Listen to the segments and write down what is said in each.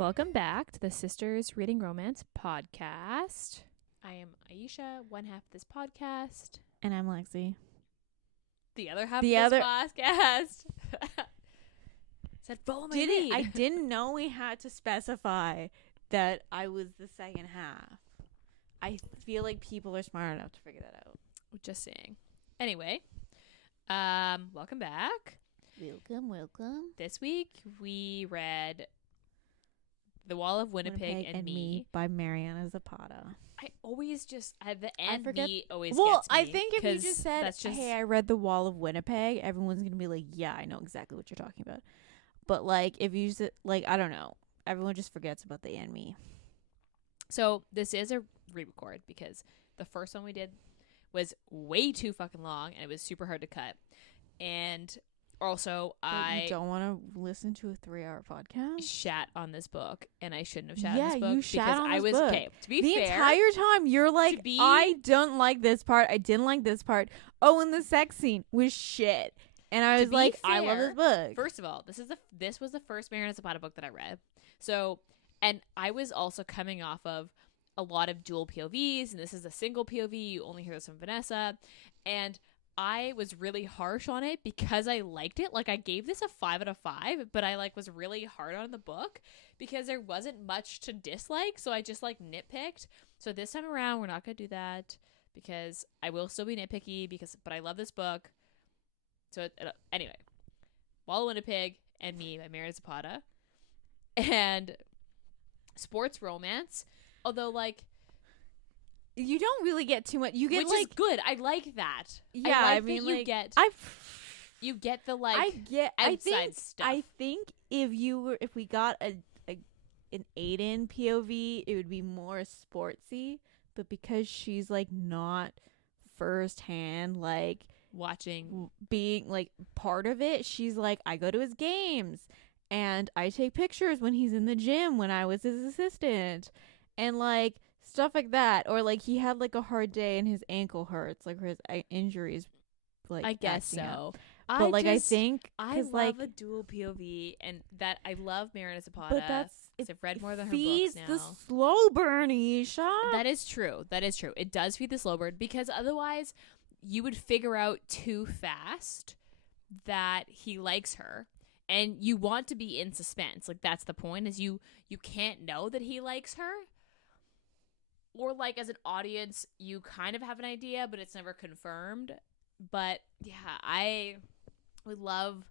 Welcome back to the Sisters Reading Romance podcast. I am Ayesha, one half of this podcast. And I'm Lexi. The other half of this podcast. Said follow my lead. I didn't know we had to specify that I was the second half. I feel like people are smart enough to figure that out. Just saying. Anyway, welcome back. Welcome. This week we read The Wall of Winnipeg and Me by Mariana Zapata. I always just the and me always well, gets me. I think if you just said, hey, I read The Wall of Winnipeg, everyone's going to be like, yeah, I know exactly what you're talking about. But, like, if you just, like, I don't know. Everyone just forgets about the and me. So, this is a re-record because the first one we did was way too fucking long and it was super hard to cut. And also, you don't want to listen to a 3-hour podcast? Shat on this book, and I shouldn't have shat on this book. Yeah, you shat on this book. Okay, to be the fair, entire time you're like, I don't like this part. I didn't like this part. Oh, and the sex scene was shit. And I was like, I love this book. First of all, this was the first Mariana Zapata book that I read. So, and I was also coming off of a lot of dual POVs, and this is a single POV. You only hear this from Vanessa, and I was really harsh on it because I liked it. Like, I gave this a 5 out of 5, but I was really hard on the book because there wasn't much to dislike. So I just nitpicked. So this time around, we're not going to do that because I will still be nitpicky but I love this book. So anyway, Wall of Winnipeg and Me by Mariana Zapata, and sports romance. Although you don't really get too much. You get which is good. I like that. Yeah, I mean, you get the outside stuff. I think if we got an Aiden POV, it would be more sportsy. But because she's not firsthand watching, being part of it, she's I go to his games and I take pictures when he's in the gym when I was his assistant and stuff like that, or he had a hard day and his ankle hurts, or his injuries. I guess so. But I think I love a dual POV, and that I love Mariana Zapata. But I've read more than her books now. The slow burn, Ayesha. That is true. It does feed the slow burn because otherwise you would figure out too fast that he likes her, and you want to be in suspense. That's the point. Is you can't know that he likes her. Or as an audience, you kind of have an idea, but it's never confirmed. But yeah, I would love,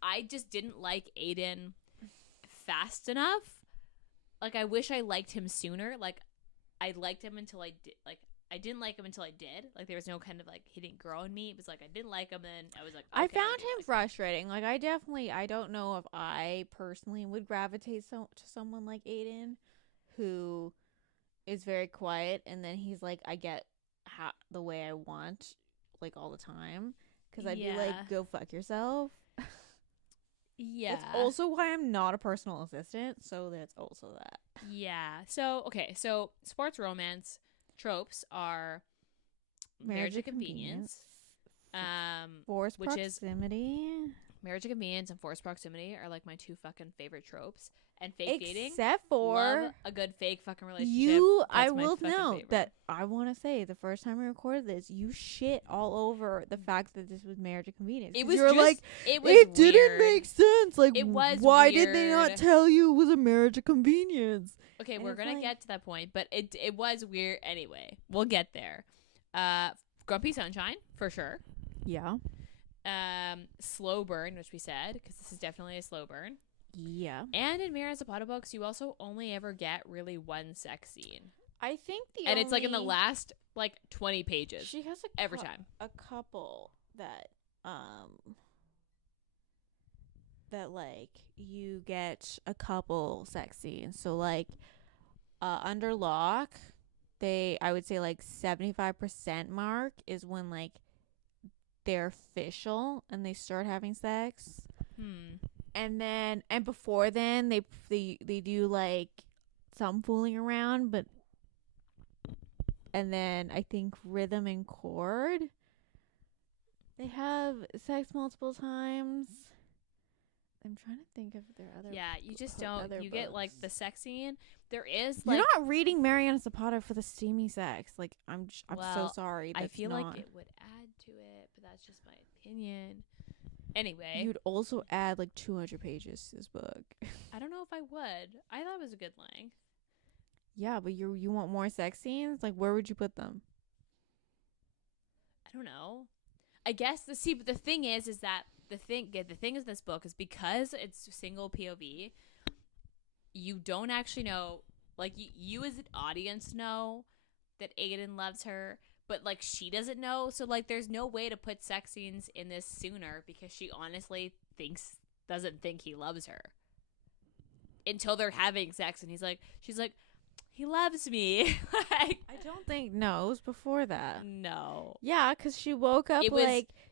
I just didn't like Aiden fast enough. I wish I liked him sooner. I liked him until I did. I didn't like him until I did. There was no kind of he didn't grow in me. It was I didn't like him, and I was okay, I found him frustrating. I don't know if I personally would gravitate to someone like Aiden, who is very quiet, and then he's I get the way I want all the time, because I'd be go fuck yourself. Yeah, that's also why I'm not a personal assistant, so that's also that. Yeah. So so sports romance tropes are marriage of convenience, forced which proximity. Marriage of convenience and forced proximity are my two fucking favorite tropes. And fake dating, except for love a good fake fucking relationship. I will note that I want to say the first time we recorded this, you shit all over the fact that this was marriage of convenience. It was it didn't make sense. It was why weird. did they not tell you it was a marriage of convenience? Okay, we're gonna get to that point, but it was weird anyway. We'll get there. Grumpy Sunshine for sure. Yeah. Slow burn, which we said, because this is definitely a slow burn. Yeah. And in Mariana Zapata books, you also only ever get really one sex scene. I think it's in the last 20 pages. She has every time a couple that you get a couple sex scenes. So under lock, I would say 75% mark is when they're official and they start having sex. And before then they do some fooling around, and then I think rhythm and chord, they have sex multiple times. I'm trying to think if there are other. Yeah, you just put don't. other You get like books. the sex scene. There is You're like not reading Mariana Zapata for the steamy sex. Like I'm so well, sorry. I That's feel not. like it would add to it, but that's just my opinion. Anyway, You'd also add like 200 pages to this book. I don't know if I would. I thought it was a good length. Yeah, but you want more sex scenes? Like where would you put them? I don't know. I guess but the thing is that the thing is this book is because it's single POV. You don't actually know, like you as an audience know that Aiden loves her, but like she doesn't know. So like there's no way to put sex scenes in this sooner because she honestly doesn't think he loves her until they're having sex and she's like he loves me. Like I don't think no, it was before that. no. Yeah, because she woke up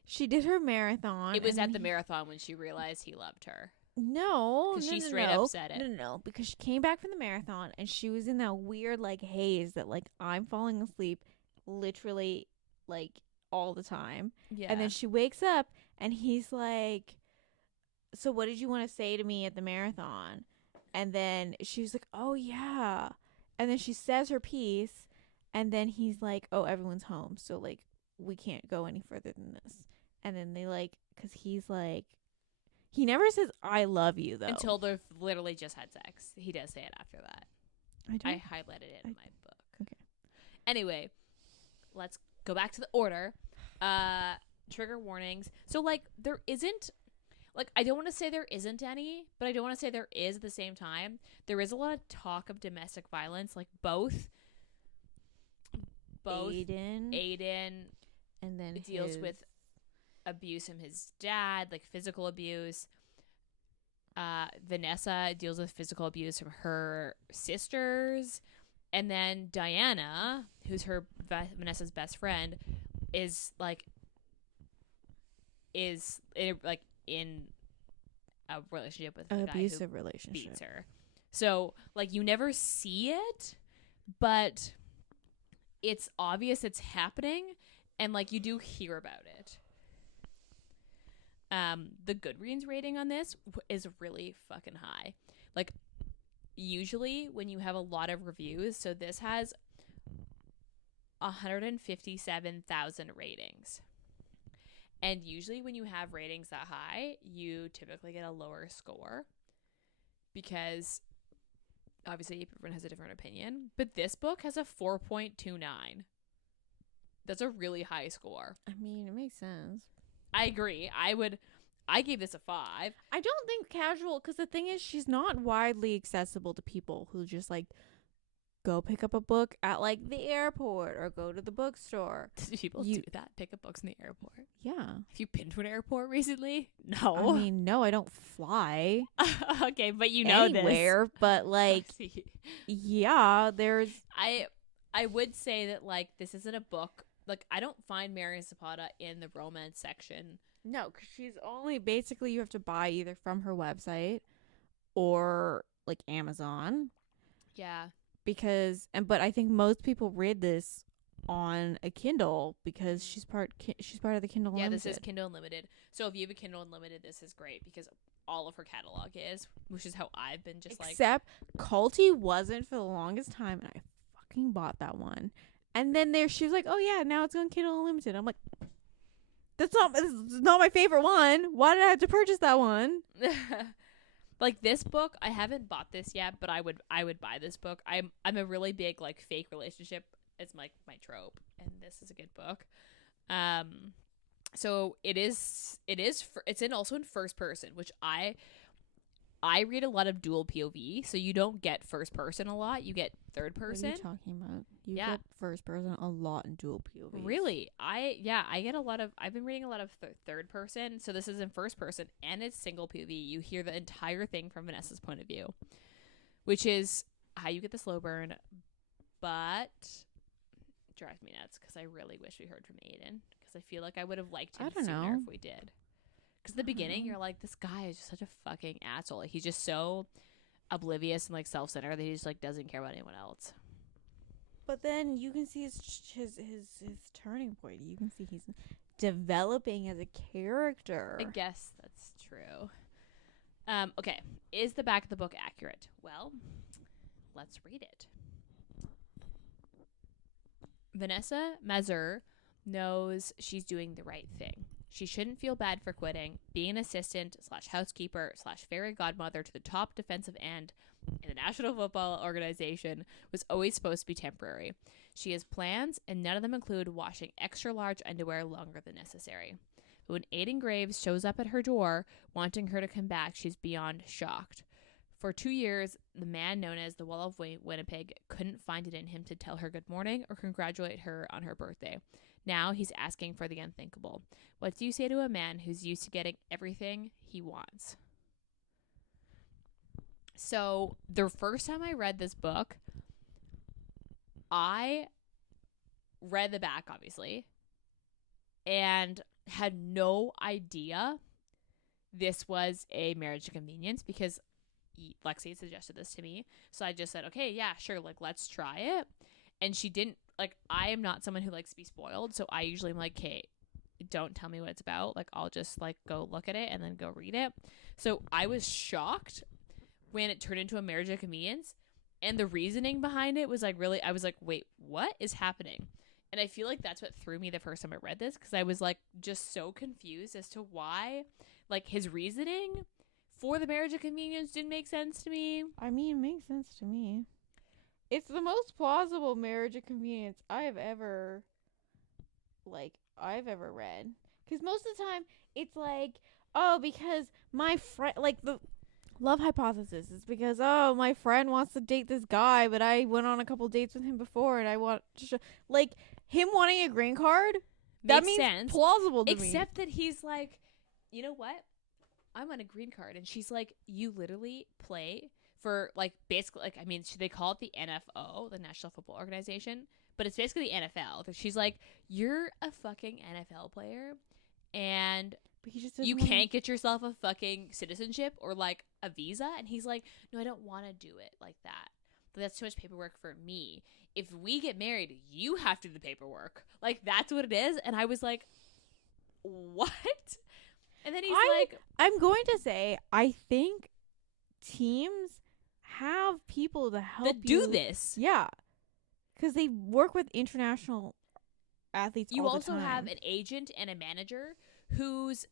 she did her marathon. It was at the marathon when she realized he loved her. No, Because she straight up said it. No, because she came back from the marathon and she was in that weird like haze that like I'm falling asleep literally like all the time. Yeah. And then she wakes up and he's like, "So what did you want to say to me at the marathon?" And then she was like, "Oh yeah." And then she says her piece and then he's like, "Oh, everyone's home. So like we can't go any further than this." And then they like cuz he's like he never says "I love you" though. Until they've literally just had sex. He does say it after that. I highlighted it in my book. Okay. Anyway, let's go back to the order. Trigger warnings. So like there isn't like I don't want to say there isn't any, but I don't want to say there is at the same time. There is a lot of talk of domestic violence, like both Aiden and then deals with abuse from his dad, like physical abuse. Vanessa deals with physical abuse from her sisters, and then Diana, who's Vanessa's best friend, is in a relationship with an a guy abusive who relationship. beats her. So like you never see it, but it's obvious it's happening, and like you do hear about it. The Goodreads rating on this is really fucking high. Like, usually when you have a lot of reviews, so this has 157,000 ratings. And usually when you have ratings that high, you typically get a lower score because obviously everyone has a different opinion. But this book has a 4.29. That's a really high score. I mean, it makes sense. I agree. I gave this a 5. I don't think casual, because the thing is, she's not widely accessible to people who just like go pick up a book at like the airport or go to the bookstore. Do people do that? Pick up books in the airport? Yeah. Have you been to an airport recently? No. I mean, no, I don't fly. Okay, but you know anywhere, this. But like, yeah, there's. I would say that like this isn't a book. Like I don't find Mariana Zapata in the romance section. No, because she's only basically you have to buy either from her website or like Amazon. Yeah. But I think most people read this on a Kindle because she's part of the Kindle Unlimited. Yeah, this is Kindle Unlimited. So if you have a Kindle Unlimited, this is great because all of her catalog is, which is how I've been just except Culty wasn't for the longest time, and I fucking bought that one. And then she was like, "Oh yeah, now it's on Kindle Unlimited." I'm like, That's not my favorite one. Why did I have to purchase that one? Like this book, I haven't bought this yet, but I would buy this book. I'm a really big like fake relationship. It's my trope, and this is a good book. So it's also in first person, which I read a lot of dual POV, so you don't get first person a lot. You get third person. What are you talking about? You get first person a lot in dual POV. Really? I get a lot of. I've been reading a lot of third person, so this is in first person and it's single POV. You hear the entire thing from Vanessa's point of view, which is how you get the slow burn, but it drives me nuts because I really wish we heard from Aiden because I feel like I would have liked him sooner if we did. Because the beginning, you're like, this guy is just such a fucking asshole. Like, he's just so oblivious and like self-centered that he just like doesn't care about anyone else. But then you can see his turning point. You can see he's developing as a character. I guess that's true. Okay. Is the back of the book accurate? Well, let's read it. Vanessa Mazur knows she's doing the right thing. She shouldn't feel bad for quitting. Being an assistant / housekeeper / fairy godmother to the top defensive end in the National Football Organization was always supposed to be temporary. She has plans, and none of them include washing extra large underwear longer than necessary. But when Aiden Graves shows up at her door, wanting her to come back, she's beyond shocked. For 2 years, the man known as the Wall of Winnipeg couldn't find it in him to tell her good morning or congratulate her on her birthday. Now he's asking for the unthinkable. What do you say to a man who's used to getting everything he wants? So the first time I read this book, I read the back, obviously, and had no idea this was a marriage of convenience because Lexi suggested this to me. So I just said, okay, yeah, sure, like, let's try it. And she didn't, like, I am not someone who likes to be spoiled, so I usually am like, okay, don't tell me what it's about. Like, I'll just, like, go look at it and then go read it. So I was shocked when it turned into a marriage of convenience. And the reasoning behind it was, like, really, I was like, wait, what is happening? And I feel like that's what threw me the first time I read this, because I was, like, just so confused as to why, like, his reasoning for the marriage of convenience didn't make sense to me. I mean, it makes sense to me. It's the most plausible marriage of convenience I've ever read. Because most of the time, it's like, oh, because my friend, like, the love hypothesis is because, oh, my friend wants to date this guy, but I went on a couple dates with him before, and I want to like, him wanting a green card, that means sense, plausible to me. Except that he's like, you know what? I'm on a green card. And she's like, you literally play for, like, basically, like, I mean, they call it the NFO, the National Football Organization, but it's basically the NFL. She's like, you're a fucking NFL player, and but he just you can't get yourself a fucking citizenship or, like, a visa. And he's like, no, I don't want to do it like that. But that's too much paperwork for me. If we get married, you have to do the paperwork. Like, that's what it is. And I was like, what? And then he's like, I'm going to say, I think teams have people to help that do this. Yeah. Because they work with international athletes You all the time. also have an agent and a manager whose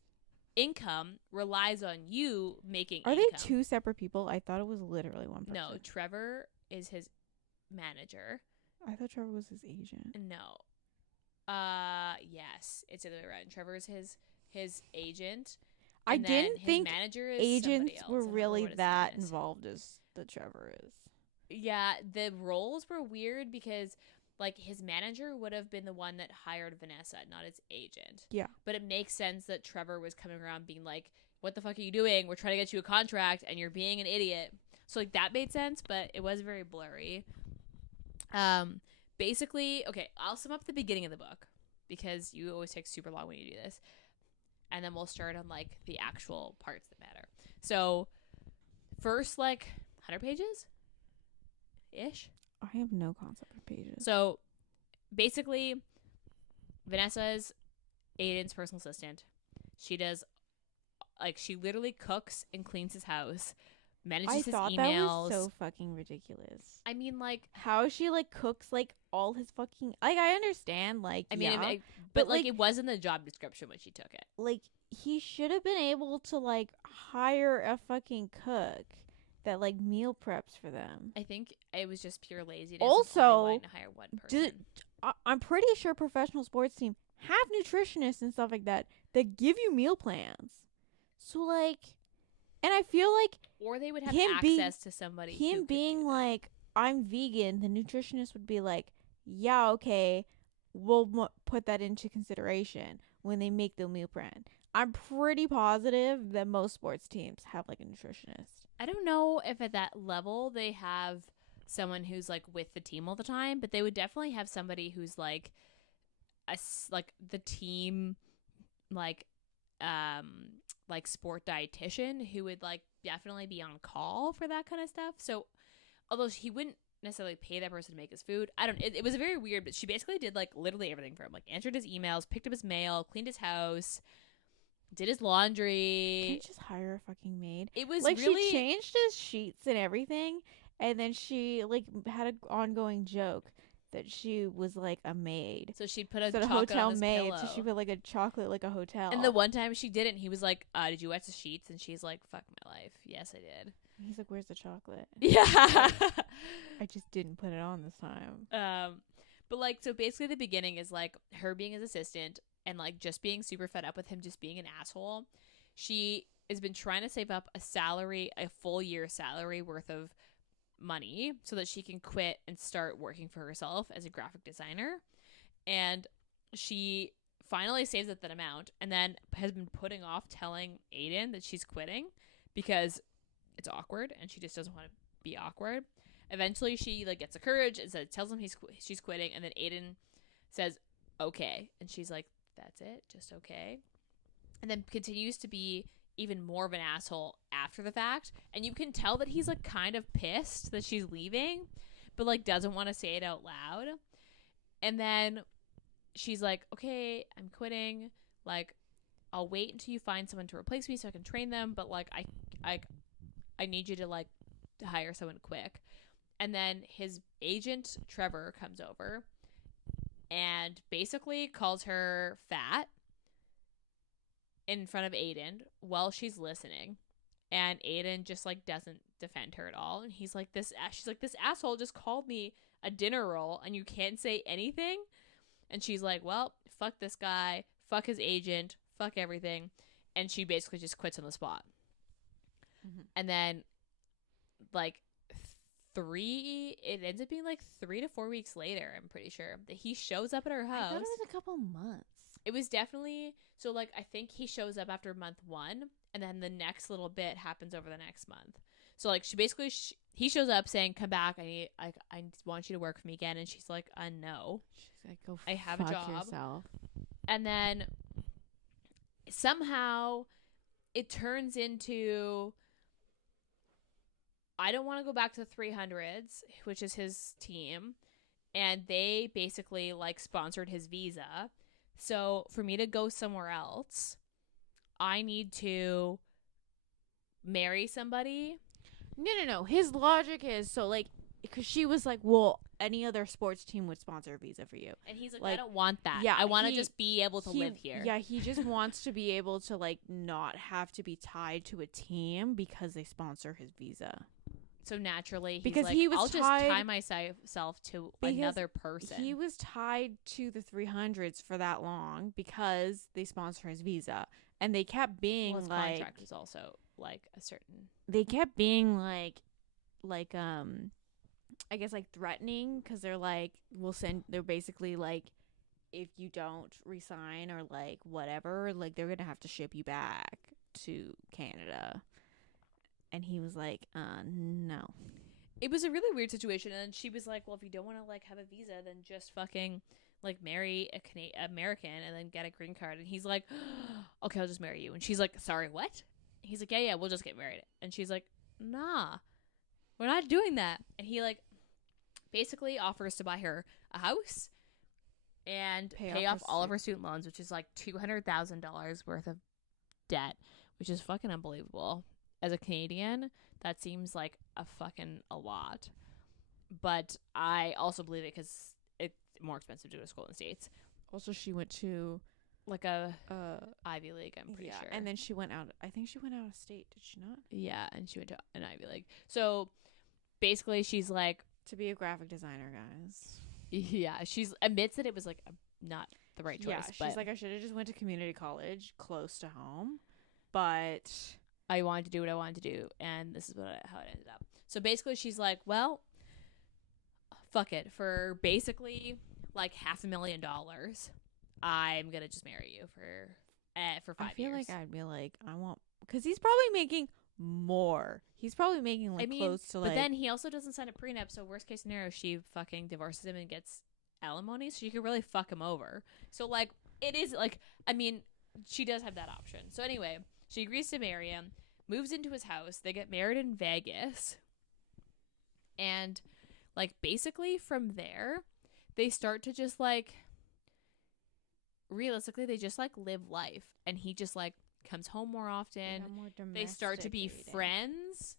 income relies on you making Are income. they two separate people? I thought it was literally one person. No, Trevor is his manager. I thought Trevor was his agent. No. Yes. It's the other way around. Trevor is his agent. I didn't think manager is agents else. were really that involved as the Trevor is. Yeah, the roles were weird because, like, his manager would have been the one that hired Vanessa, not his agent. Yeah. But it makes sense that Trevor was coming around being like, what the fuck are you doing? We're trying to get you a contract and you're being an idiot. So, like, that made sense, but it was very blurry. Basically, okay, I'll sum up the beginning of the book because you always take super long when you do this. And then we'll start on, like, the actual parts that matter. So, first, like, 100 pages? Ish. I have no concept of pages. So basically, Vanessa's Aiden's personal assistant. She does, like, she literally cooks and cleans his house, manages his emails. I thought that was so fucking ridiculous. I mean, like, how she, like, cooks, like, all his fucking, like, I understand, like, I mean, yeah, but like, it was in the job description when she took it. Like, he should have been able to, like, hire a fucking cook that, like, meal preps for them. I think it was just pure laziness. Also, to hire one person. I'm pretty sure professional sports teams have nutritionists and stuff like that give you meal plans. So, like, and I feel like, or they would have access to somebody. Him being like, I'm vegan, the nutritionist would be like, yeah, okay, we'll put that into consideration when they make the meal plan. I'm pretty positive that most sports teams have, like, a nutritionist. I don't know if at that level they have someone who's, like, with the team all the time, but they would definitely have somebody who's, like, the team, like sport dietitian who would, like, definitely be on call for that kind of stuff. So although he wouldn't necessarily pay that person to make his food, it was very weird, but she basically did, like, literally everything for him. Like, answered his emails, picked up his mail, cleaned his house, did his Can't laundry. you just hire a fucking maid? It was Like, really she changed his sheets and everything, and then she, like, had an ongoing joke that she was, like, a maid. so she'd put a Instead of chocolate hotel on his maid, pillow. so she put, like, a chocolate, like a hotel. And the one time she didn't, he was like, "Did you wet the sheets?" And she's like, "Fuck my life, yes I did." He's like, "Where's the chocolate?" Yeah. I just didn't put it on this time. But like, so basically the beginning is like her being his assistant and like just being super fed up with him just being an asshole. She has been trying to save up a full year salary worth of money so that she can quit and start working for herself as a graphic designer. And she finally saves up that amount and then has been putting off telling Aiden that she's quitting because it's awkward and she just doesn't want to be awkward. Eventually she like gets the courage and tells him she's quitting, and then Aiden says okay, and she's like, that's it, just okay. And then continues to be even more of an asshole after the fact, and you can tell that he's like kind of pissed that she's leaving, but like doesn't want to say it out loud. And then she's like, okay, I'm quitting, like I'll wait until you find someone to replace me so I can train them, but like I need you to like to hire someone quick. And then his agent Trevor comes over and basically calls her fat in front of Aiden while she's listening, and Aiden just like doesn't defend her at all. And she's like, this asshole just called me a dinner roll and you can't say anything. And she's like, well, fuck this guy, fuck his agent, fuck everything. And she basically just quits on the spot. Mm-hmm. And then like it ends up being like 3 to 4 weeks later, I'm pretty sure, that he shows up at her house. I thought it was a couple months. It was definitely, so like I think he shows up after month 1, and then the next little bit happens over the next month. So like he shows up saying, come back, I want you to work for me again. And she's like, no, She's like, go I have a fuck job. yourself. And then somehow it turns into, I don't want to go back to the 300s, which is his team, and they basically like sponsored his visa. So for me to go somewhere else, I need to marry somebody. No. His logic is, so like, because she was like, well, any other sports team would sponsor a visa for you. And he's like, Like, I don't want that. yeah, I want to just be able to live here. Yeah, he just wants to be able to like not have to be tied to a team because they sponsor his visa. So naturally, he's Because like, he was I'll just tied- tie myself to Because another person. He was tied to the 300s for that long because they sponsor his visa, and they kept being his like, contract was also like a certain. they kept being like I guess like threatening, because they're like, they're basically like, if you don't resign or like whatever, like they're gonna have to ship you back to Canada. And he was like, no. It was a really weird situation, and she was like, well, if you don't want to like have a visa, then just fucking like marry a American and then get a green card. And he's like, okay, I'll just marry you. And she's like, sorry, what? He's like, yeah, we'll just get married. And she's like, nah, we're not doing that. And he like basically offers to buy her a house and pay off all of her student loans, which is like $200,000 worth of debt, which is fucking unbelievable. As a Canadian, that seems like a lot. But I also believe it because it's more expensive to go to school in the States. Also, she went to like a Ivy League, I'm pretty sure. And then she went out. I think she went out of state. Did she not? Yeah, and she went to an Ivy League. So basically, she's like, to be a graphic designer, guys. Yeah, she's admits that it was like not the right choice. Yeah, she's like, I should have just went to community college close to home, but I wanted to do what I wanted to do, and this is how it ended up. So basically, she's like, well, fuck it. For basically like $500,000, I'm gonna just marry you for 5 years. I feel like I'd be like, I want, because he's probably making more. He's probably making like close to like. But then he also doesn't sign a prenup. So worst case scenario, she fucking divorces him and gets alimony. So you could really fuck him over. So like, it is like, I mean, she does have that option. So anyway, she agrees to marry him, moves into his house. They get married in Vegas. And like basically from there, they start to just like, realistically, they just like live life. And he just like comes home more often. They start to be friends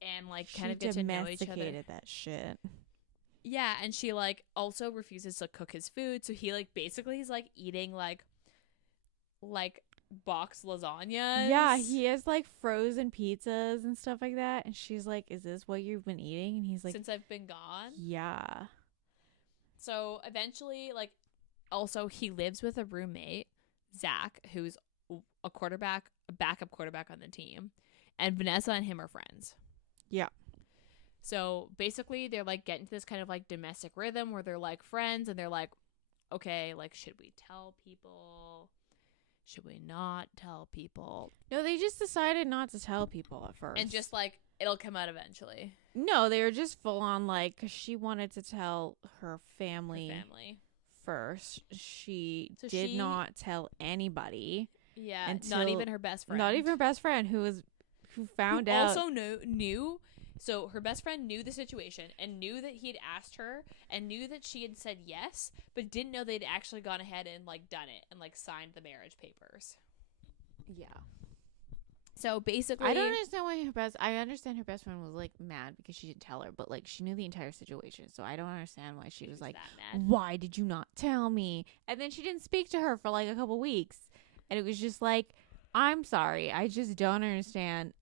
and like kind of get to know each other. Domesticated that shit. Yeah, and she like also refuses to cook his food, so he like basically he's like eating like boxed lasagnas. Yeah, he has like frozen pizzas and stuff like that, and she's like, "Is this what you've been eating?" And he's like, "Since I've been gone." Yeah. So eventually, like, also he lives with a roommate, Zach, who's a backup quarterback on the team, and Vanessa and him are friends. Yeah. So basically, they're like getting to this kind of like domestic rhythm where they're like friends, and they're like, okay, like, should we tell people? Should we not tell people? No, they just decided not to tell people at first. And just like, it'll come out eventually. No, they were just full on like, because she wanted to tell her family first. She did not tell anybody. Yeah, not even her best friend. Not even her best friend who found out. Also knew. So her best friend knew the situation and knew that he had asked her and knew that she had said yes, but didn't know they'd actually gone ahead and like done it and like signed the marriage papers. Yeah. So basically, I don't understand why I understand her best friend was like mad because she didn't tell her, but like she knew the entire situation, so I don't understand why she was like, "Why did you not tell me?" And then she didn't speak to her for like a couple weeks, and it was just like, "I'm sorry, I just don't understand."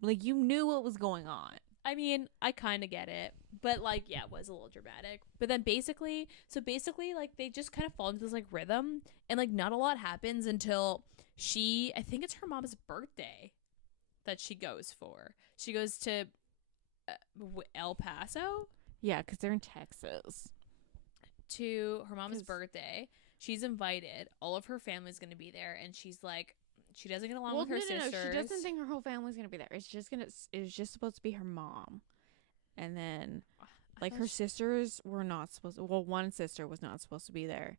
Like, you knew what was going on. I mean, I kind of get it, but like, yeah, it was a little dramatic. But then basically, like they just kind of fall into this like rhythm, and like not a lot happens until I think it's her mom's birthday that she goes for. She goes to El Paso. Yeah, because they're in Texas. To her mom's birthday. She's invited. All of her family's going to be there, and she's like, she doesn't get along with her sisters. No, she doesn't think her whole family's going to be there. It's just supposed to be her mom. And then like her sisters were not supposed to, well, one sister was not supposed to be there.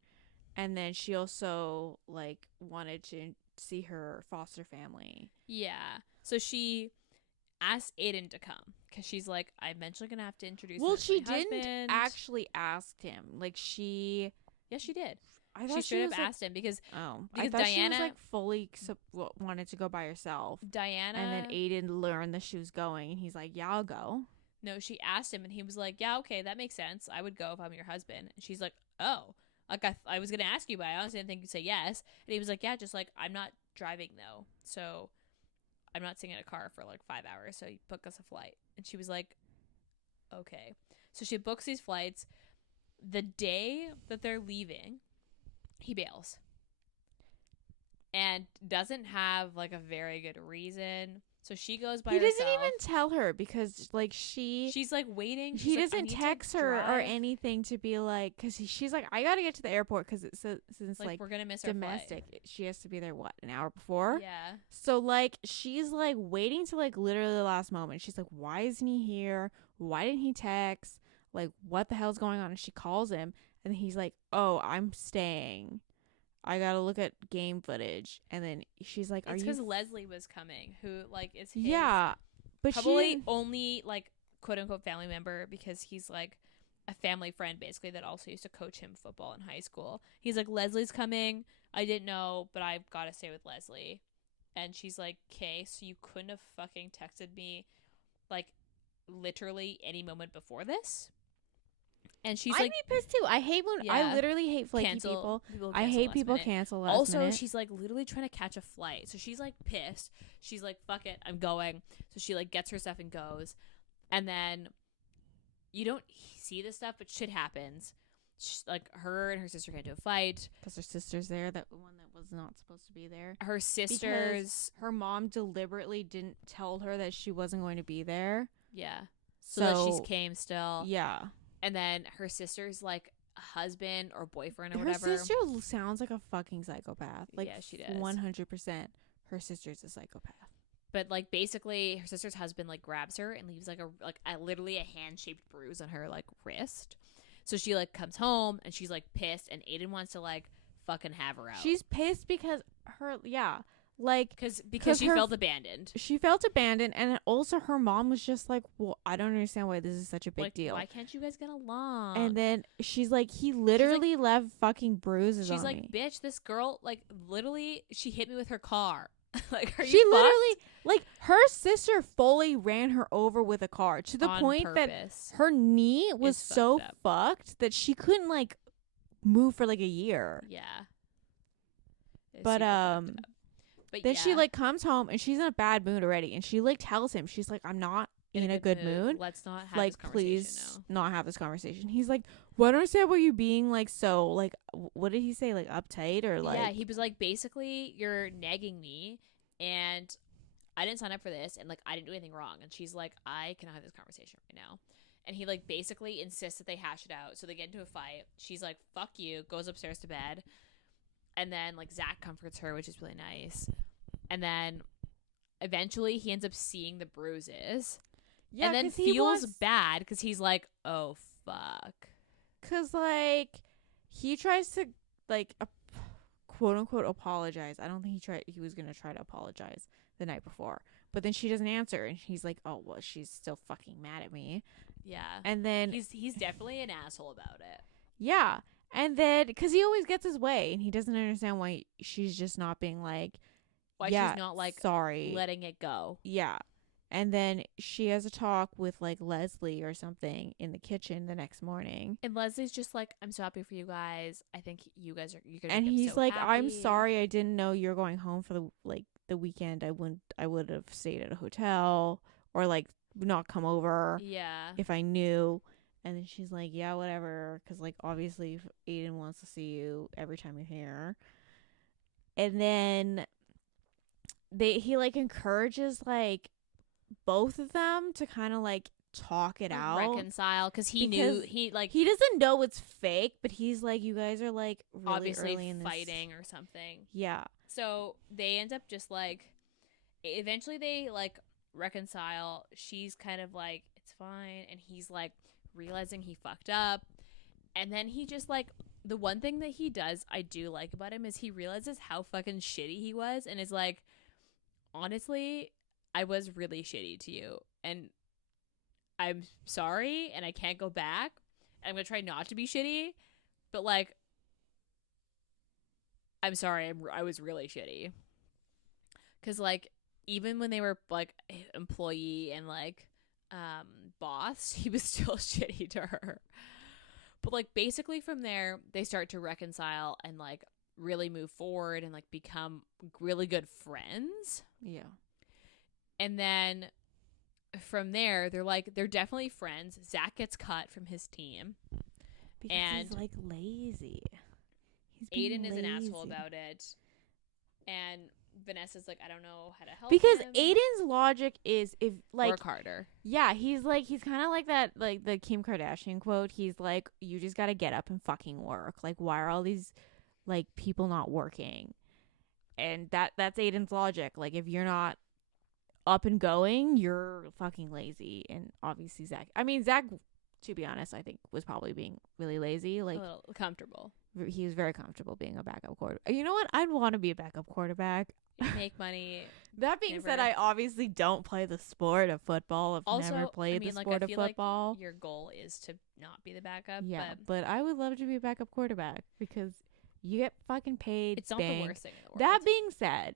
And then she also like wanted to see her foster family. Yeah. So she asked Aiden to come because she's like, I'm eventually going to have to introduce him to she my husband. didn't actually ask him. Like she... Yes, she did. I thought she straight up asked him because I thought Diana she was like fully wanted to go by herself. Diana, and then Aiden learned that she was going, and he's like, "Yeah, I'll go." No, she asked him, and he was like, "Yeah, okay, that makes sense. I would go if I'm your husband." And she's like, "Oh, like I was gonna ask you, but I honestly didn't think you'd say yes." And he was like, "Yeah, just like I'm not driving though, so I'm not sitting in a car for like 5 hours. So you book us a flight." And she was like, "Okay." So she books these flights. The day that they're leaving, he bails and doesn't have like a very good reason. So she goes by herself. He doesn't even tell her because like she's like waiting. He doesn't text her or anything to be like, because she's like, I gotta get to the airport because since like we're gonna miss domestic, our flight. She has to be there an hour before. Yeah. So like she's like waiting to like literally the last moment. She's like, why isn't he here? Why didn't he text? Like, what the hell's going on? And she calls him, and he's like, oh, I'm staying. I gotta look at game footage. And then she's like, it's because Leslie was coming, who like is his but probably only like quote unquote family member, because he's like a family friend basically that also used to coach him football in high school. He's like, Leslie's coming. I didn't know, but I've got to stay with Leslie. And she's like, okay, so you couldn't have fucking texted me like literally any moment before this? And she's like, I'd be pissed too. I hate when I literally hate flaky people. I hate people cancel last minute. She's like literally trying to catch a flight, so she's like pissed. She's like, fuck it, I'm going. So she like gets her stuff and goes. And then you don't see this stuff, but shit happens. Like her and her sister get into a fight because her sister's there, that one that was not supposed to be there. Her sisters, her mom deliberately didn't tell her that she wasn't going to be there. Yeah, so that she came still. Yeah. And then her sister's like husband or boyfriend or whatever. Her sister sounds like a fucking psychopath. Like, yeah, she does. 100%. Her sister's a psychopath. But like basically, her sister's husband like grabs her and leaves like literally a hand-shaped bruise on her like wrist. So she like comes home and she's like pissed, and Aiden wants to like fucking have her out. She's pissed because Like, because she felt abandoned. She felt abandoned, and also her mom was just like, well, I don't understand why this is such a big deal. Why can't you guys get along? And then she's like, he literally left fucking bruises on me. She's like, bitch, this girl, like, literally, she hit me with her car. Like, she literally, like, her sister fully ran her over with a car to the point that her knee was so fucked that she couldn't, like, move for like a year. Yeah. But then she like comes home and she's in a bad mood already, and she like tells him, she's like, I'm not in a good mood. Let's not have like this conversation please not have this conversation. He's like, well, I don't understand why you being like so like what did he say, like uptight or like. Yeah, he was like, basically you're nagging me and I didn't sign up for this and like I didn't do anything wrong. And she's like, I cannot have this conversation right now. And he like basically insists that they hash it out. So they get into a fight. She's like, fuck you, goes upstairs to bed. And then like Zach comforts her, which is really nice. And then eventually he ends up seeing the bruises. Yeah, and then feels bad because he's like, oh fuck. Because like he tries to like quote unquote apologize. I don't think he was gonna try to apologize the night before. But then she doesn't answer, and he's like, oh well, she's still fucking mad at me. Yeah. And then he's definitely an asshole about it. Yeah. And then because he always gets his way, and he doesn't understand why she's just not being like, why she's not like sorry, letting it go. Yeah. And then she has a talk with like Leslie or something in the kitchen the next morning. And Leslie's just like, I'm so happy for you guys. I think you're gonna. And he's so like, happy. I'm sorry, I didn't know you're going home for the weekend. I would have stayed at a hotel or like not come over. Yeah. If I knew. And then she's like, yeah, whatever, because like obviously Aiden wants to see you every time you're here. And then he like encourages like both of them to kind of like talk it out, reconcile, because he doesn't know it's fake, but he's like, you guys are like really obviously early in fighting or something. Yeah. So they end up just like, eventually they like reconcile. She's kind of like, it's fine, and he's like realizing he fucked up. And then he just like, the one thing that he does I do like about him is he realizes how fucking shitty he was, and is like, honestly, I was really shitty to you, and I'm sorry, and I can't go back, and I'm gonna try not to be shitty, but like, I'm sorry, I was really shitty. Because like, even when they were like employee and like boss, he was still shitty to her. But like, basically from there they start to reconcile and like really move forward and like become really good friends. Yeah. And then from there they're definitely friends. Zach gets cut from his team because and he's like lazy. Aiden is an asshole about it, and Vanessa's like, I don't know how to help because him. Aiden's logic is, if like work harder. Yeah, he's kind of like that, like the Kim Kardashian quote. He's like, you just got to get up and fucking work. Like, why are all these like people not working? And that's Aiden's logic. Like, if you're not up and going, you're fucking lazy. And obviously Zach, to be honest, I think was probably being really lazy, like a little comfortable. He was very comfortable being a backup quarterback. You know what? I'd want to be a backup quarterback. You make money. That being said, I obviously don't play the sport of football. I've never played the sport of football. Like your goal is to not be the backup. Yeah, but I would love to be a backup quarterback because you get fucking paid. It's not the worst thing in the world. That being said,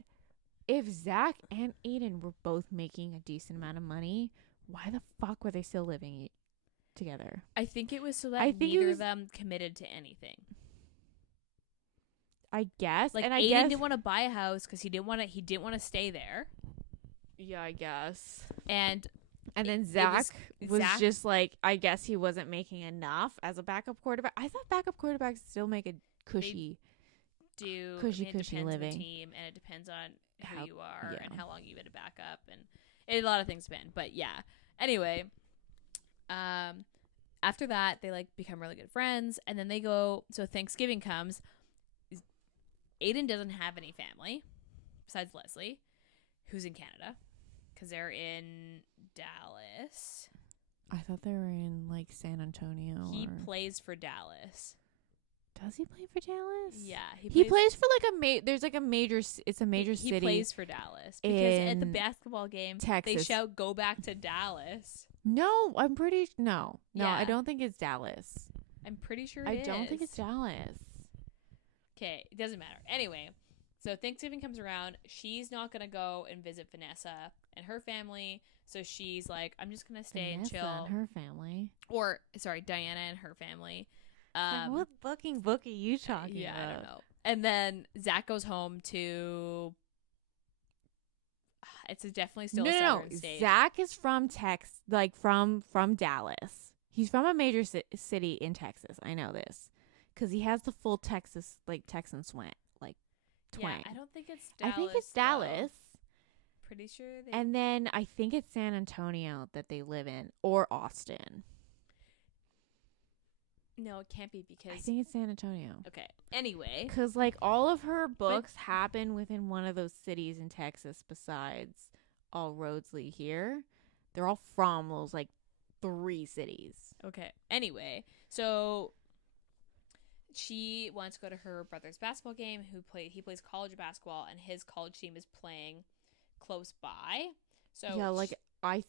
if Zach and Aiden were both making a decent amount of money, why the fuck were they still living together? I think it was so that neither of them committed to anything. I guess. Like, and Aiden didn't want to buy a house because he didn't want to stay there. Yeah, I guess. And then Zach was just like, I guess he wasn't making enough as a backup quarterback. I thought backup quarterbacks still make a cushy living. It depends on the team, and it depends on who you are and how long you've been a backup, and a lot of things depend. But yeah. Anyway, after that they like become really good friends, and then they go. So Thanksgiving comes. Aiden doesn't have any family besides Leslie, who's in Canada, because they're in Dallas. I thought they were in like San Antonio. He plays for Dallas. Does he play for Dallas? Yeah, he plays for like there's like a major. It's a major city. He plays for Dallas because at the basketball game, Texas. they shout "Go back to Dallas." No, I'm pretty no. Yeah. I don't think it's Dallas. I'm pretty sure I don't think it's Dallas. Okay, it doesn't matter. Anyway, so Thanksgiving comes around. She's not gonna go and visit Vanessa and her family. So she's like, I'm just gonna stay and chill. And her family. Or sorry, Diana and her family. What fucking book are you talking about? I don't know. And then Zach goes home to. It's definitely still a southern state. Zach is from from Dallas. He's from a major city in Texas. I know this because he has the full Texas Texan twang. Yeah, I don't think it's Dallas. I think it's Dallas. Pretty sure. And then I think it's San Antonio that they live in, or Austin. No, it can't be because I think it's San Antonio. Okay. Anyway, because all of her books happen within one of those cities in Texas. Besides All Roads Lead Here, they're all from those 3 cities. Okay. Anyway, so she wants to go to her brother's basketball game. He plays college basketball, and his college team is playing close by. So yeah, I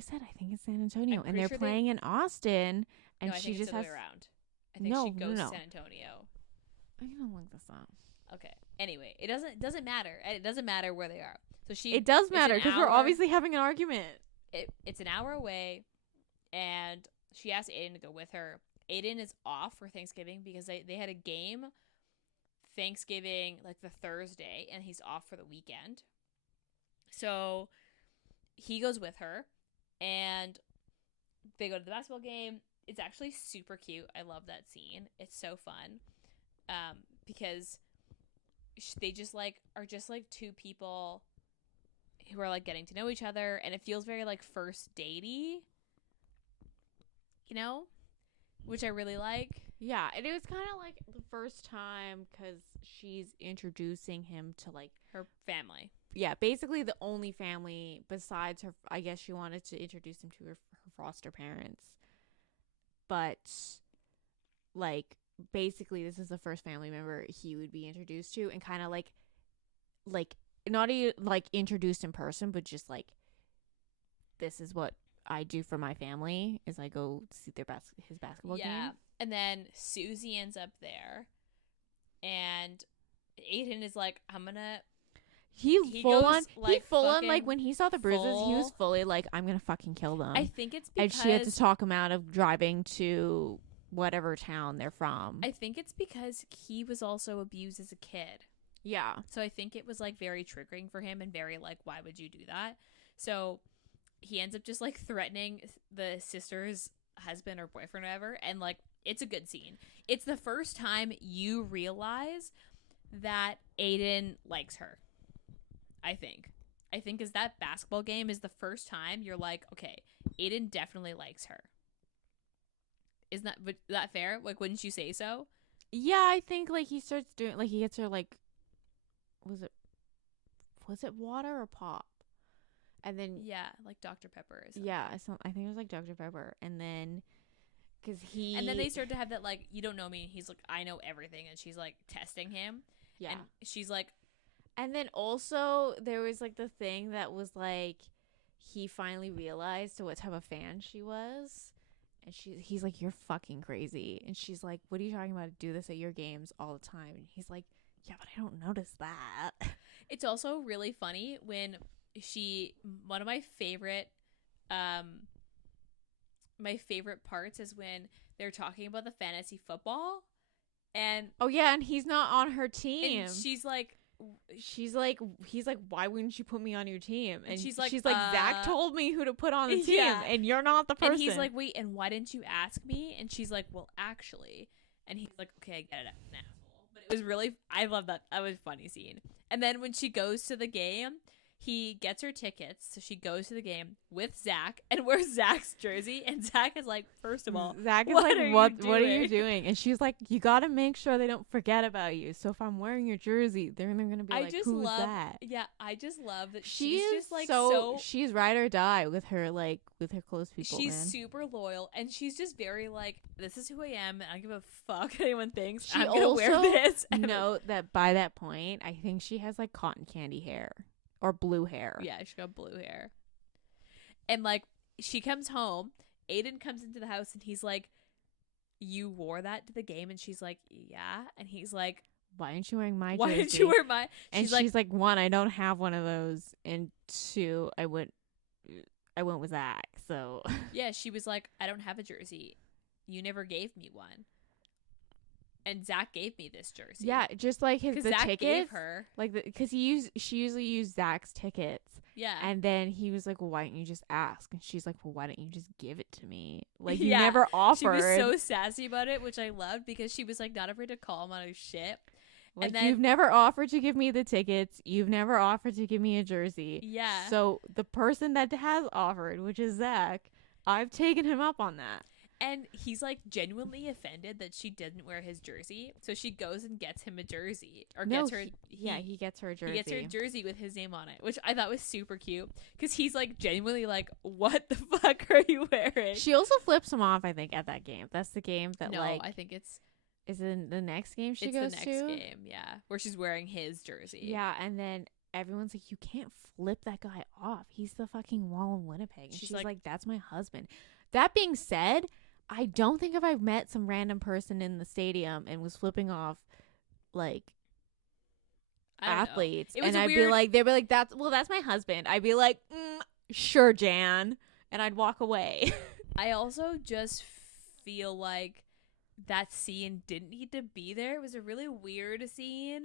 said, I think it's San Antonio, and they're sure playing in Austin. And no, she just has the way around. I think she goes to San Antonio. I'm gonna look this up. Okay. Anyway, it doesn't matter. It doesn't matter where they are. So it does matter because we're obviously having an argument. It's an hour away, and she asked Aiden to go with her. Aiden is off for Thanksgiving because they had a game Thanksgiving the Thursday, and he's off for the weekend. So he goes with her, and they go to the basketball game. It's actually super cute. I love that scene. It's so fun because they just are just 2 people who are getting to know each other, and it feels very first datey, which I really like. Yeah, and it was kind of the first time because she's introducing him to her family. Yeah, basically the only family besides her. I guess she wanted to introduce him to her foster parents. But, basically, this is the first family member he would be introduced to, and kind of not introduced in person, but just this is what I do for my family is I go see his basketball game. Yeah, and then Susie ends up there, and Aiden is I'm gonna. He full on when he saw the bruises, he was fully I'm gonna fucking kill them. I think it's because and she had to talk him out of driving to whatever town they're from. I think it's because he was also abused as a kid. Yeah. So I think it was very triggering for him and very why would you do that? So he ends up just threatening the sister's husband or boyfriend or whatever, and it's a good scene. It's the first time you realize that Aiden likes her. I think is that basketball game is the first time you're okay, Aiden definitely likes her. Isn't that fair? Wouldn't you say so? Yeah, I think he starts doing he gets her was it water or pop? And then yeah, Dr. Pepper or something. Yeah, I think it was Dr. Pepper, and then and then they start to have that you don't know me, and he's I know everything, and she's testing him. Yeah, and she's and then also there was the thing that was he finally realized what type of fan she was, and he's you're fucking crazy, and she's what are you talking about? I do this at your games all the time, and he's yeah, but I don't notice that. It's also really funny when one of my favorite parts is when they're talking about the fantasy football, and oh yeah, and he's not on her team, and he's why wouldn't you put me on your team? And she's like Zach told me who to put on the team, and you're not the person. And he's wait, and why didn't you ask me? And she's well, actually, and he's okay, I get it now. But it was really, I love that. That was a funny scene. And then when she goes to the game, he gets her tickets, so she goes to the game with Zach and wears Zach's jersey. And Zach is like, first of all, Zach is what like, are what you are you doing? doing? And she's like, you got to make sure they don't forget about you. So if I'm wearing your jersey, they're gonna be like, who's that? Yeah, I just love that She she's is just like she's ride or die with her close people. She's man. super loyal, and she's just very like, this is who I am. I don't give a fuck what anyone thinks. She I'm gonna wear this. Note that by that point, I think she has like cotton candy hair or blue hair. Yeah, she got blue hair. And like, she comes home. Aiden comes into the house, and he's like, "You wore that to the game?" And she's like, "Yeah." And he's like, why aren't you wearing my jersey? Why didn't you wear my? And she's like, one, I don't have one of those, and two, I went with Zach. So yeah, she was like, I don't have a jersey. You never gave me one. And Zach gave me this jersey. Yeah, just like the Zach tickets. gave her, like, because she usually used Zach's tickets. Yeah. And then he was like, well, why don't you just ask? And she's like, well, why don't you just give it to me? Like, you Yeah, never offered. She was so sassy about it, which I loved, because she was like not afraid to call him on his shit. Like, and then, you've never offered to give me the tickets. You've never offered to give me a jersey. Yeah. So the person that has offered, which is Zach, I've taken him up on that. And he's like genuinely offended that she didn't wear his jersey. So she goes and gets him a jersey. Or gets her. He gets her a jersey. He gets her a jersey with his name on it, which I thought was super cute. Because he's like genuinely like, what the fuck are you wearing? She also flips him off, I think, at that game. That's the game that I think it's. Is it the next game she goes to? It's the next game, yeah. Where she's wearing his jersey. Yeah, and then everyone's like, you can't flip that guy off. He's the fucking wall of Winnipeg. And she's like, that's my husband. That being said, I don't think if I've met some random person in the stadium and was flipping off, like, athletes, and I'd be like, they'd be like, that's my husband. I'd be like, sure, Jan. And I'd walk away. I also just feel like that scene didn't need to be there. It was a really weird scene.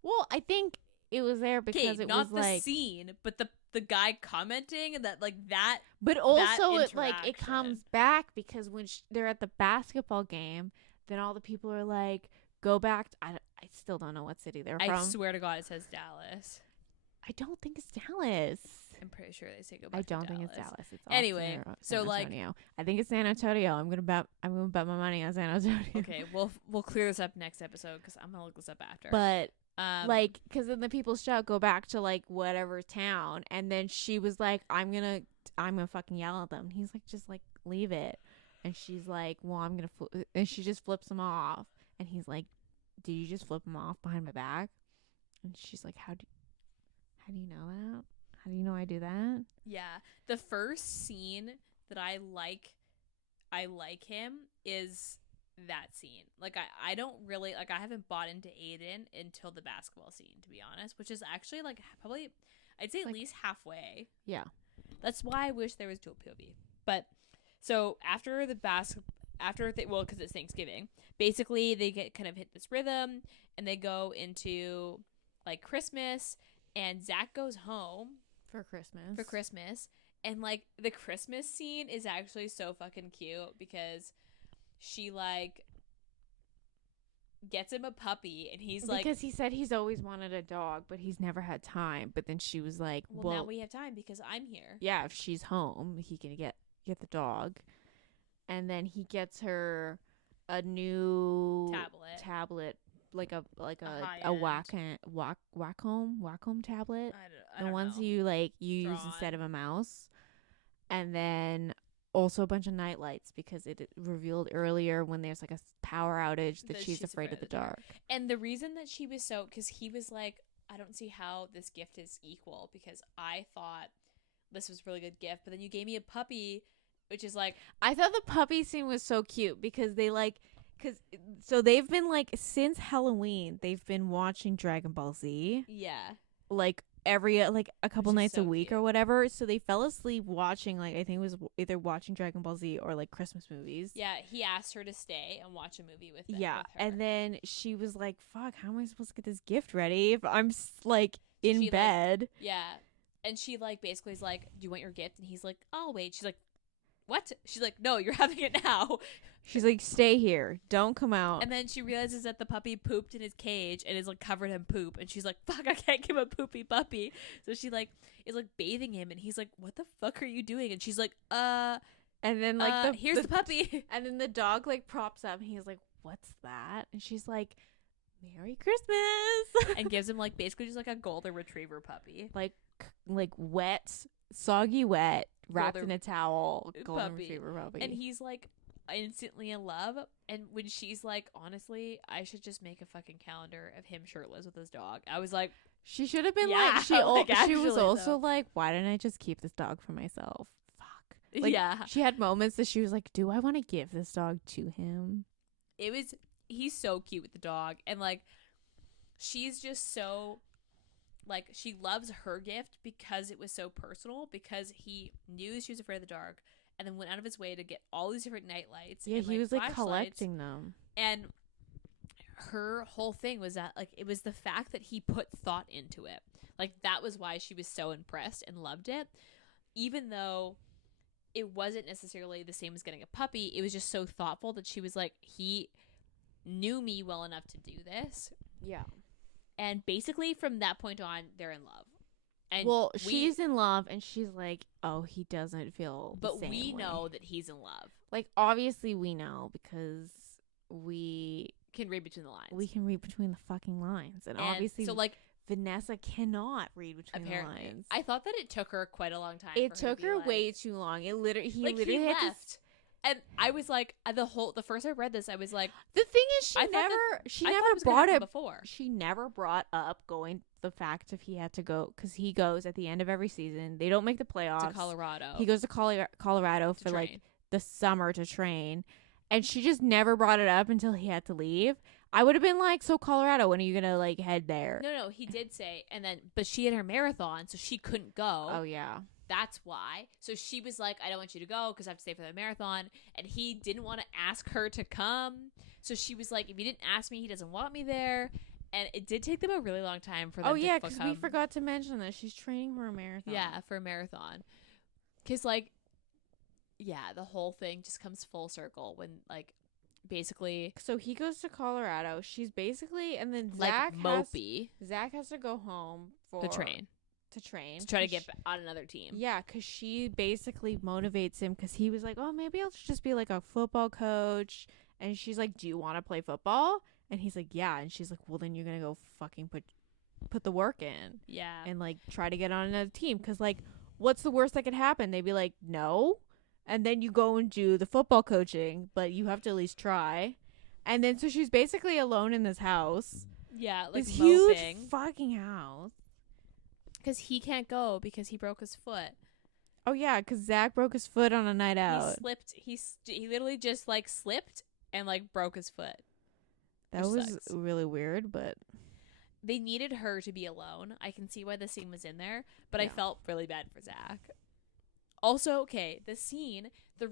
Well, I think it was there because it not was like the scene, but the guy commenting and that like that. But also it comes back because when they're at the basketball game, then all the people are like, go back. I still don't know what city they're from. I swear to God, it says Dallas. I don't think it's Dallas. I'm pretty sure they say go back. I don't think it's Dallas. It's anyway. San Antonio. I think it's San Antonio. I'm gonna bet my money on San Antonio. Okay, we'll clear this up next episode because I'm gonna look this up after. But like, because then the people shout, go back to like whatever town, and then she was like, I'm gonna fucking yell at them. And he's like, just like leave it. And she's like, well, I'm gonna and she just flips him off, and he's like, did you just flip him off behind my back? And she's like, how do you know that? How do you know I do that? Yeah. The first scene that I like him is that scene. Like, I don't really, like, I haven't bought into Aiden until the basketball scene, to be honest, which is actually, like, probably, I'd say at least halfway. Yeah. That's why I wish there was dual POV. But, so, after because it's Thanksgiving, basically, they get kind of hit this rhythm, and they go into, like, Christmas, and Zach goes home. For Christmas. And, like, the Christmas scene is actually so fucking cute because she, like, gets him a puppy, and he's like... Because he said he's always wanted a dog, but he's never had time. But then she was like, well, now we have time because I'm here. Yeah, if she's home, he can get the dog. And then he gets her a new... Tablet. Like a Wacom tablet. The ones you use instead of a mouse. And then also a bunch of night lights because it revealed earlier when there's like a power outage that she's afraid of the dark. And the reason that she was because he was like, I don't see how this gift is equal because I thought this was a really good gift, but then you gave me a puppy, which is like... I thought the puppy scene was so cute because they so they've been since Halloween, they've been watching Dragon Ball Z. Yeah. Every a couple nights a week or whatever. So they fell asleep watching I think it was either watching Dragon Ball Z or Christmas movies. Yeah, he asked her to stay and watch a movie with them. Yeah, with and then she was like, "Fuck, how am I supposed to get this gift ready if I'm in bed?" Yeah, and she basically is like, "Do you want your gift?" And he's like, "I'll wait." She's like, what? She's like, no, you're having it now. She's like, stay here. Don't come out. And then she realizes that the puppy pooped in his cage and is like covered in poop. And she's like, fuck, I can't give a poopy puppy. So she like is like bathing him. And he's like, what the fuck are you doing? And she's like, And then like here's the puppy. And then the dog like props up and he's like, what's that? And she's like, Merry Christmas. And gives him like basically just like a golden retriever puppy. like wet, soggy wet, wrapped Golden in a towel, golden puppy. retriever puppy. And he's like instantly in love. And when she's like, honestly, I should just make a fucking calendar of him shirtless with his dog. I was like, she should have been yeah, like, she actually, was also though. like, why didn't I just keep this dog for myself? Fuck. Like, yeah. she had moments that she was like, do I want to give this dog to him? He's so cute with the dog. And like, she's just so like, she loves her gift because it was so personal, because he knew she was afraid of the dark and then went out of his way to get all these different night lights. Yeah, and, he was like flashlights. collecting them. And her whole thing was that like, it was the fact that he put thought into it. Like, that was why she was so impressed and loved it, even though it wasn't necessarily the same as getting a puppy. It was just so thoughtful that she was like, he knew me well enough to do this. Yeah. And basically from that point on, they're in love. And she's in love and she's like, oh, he doesn't feel the but same we way. know that he's in love. Like, obviously we know because we Can read between the lines. we can read between the fucking lines. And obviously so like, Vanessa cannot read between apparently the lines. I thought that it took her quite a long time. It for took to be her like, way too long. He literally he had to left. And I was like, the first I read this, I was like, The thing is, I thought never brought brought it it before. She never brought up going the fact if he had to go, because he goes at the end of every season. They don't make the playoffs. To Colorado. He goes to Colorado for train. like the summer to train, and she just never brought it up until he had to leave. I would have been like, so Colorado, when are you gonna like head there? No, he did say, and then, but she had her marathon, so she couldn't go. Oh yeah. That's why. So she was like, I don't want you to go because I have to stay for the marathon. And he didn't want to ask her to come. So she was like, if you didn't ask me, he doesn't want me there. And it did take them a really long time for them Oh to yeah, because become, we forgot to mention that she's training for a marathon. Yeah, for a marathon. Because like, yeah, the whole thing just comes full circle when like, basically, So he goes to Colorado. She's basically, and then like mopey Zach has to go home for to train to try to get on another team. Yeah, because she basically motivates him because he was like, oh, maybe I'll just be like a football coach. And she's like, do you want to play football? And he's like, yeah. And she's like, well, then you're going to go fucking put the work in. Yeah. And like try to get on another team. Because like, what's the worst that could happen? They'd be like, no. And then you go and do the football coaching, but you have to at least try. And then so she's basically alone in this house. Yeah, like this moping. huge fucking house. Because he can't go because he broke his foot. Oh yeah, because Zach broke his foot on a night out. He slipped. He literally just like slipped and like broke his foot. That which was sucks. really weird, but They needed her to be alone. I can see why the scene was in there, but I Yeah. felt really bad for Zach. Also, okay, the scene, the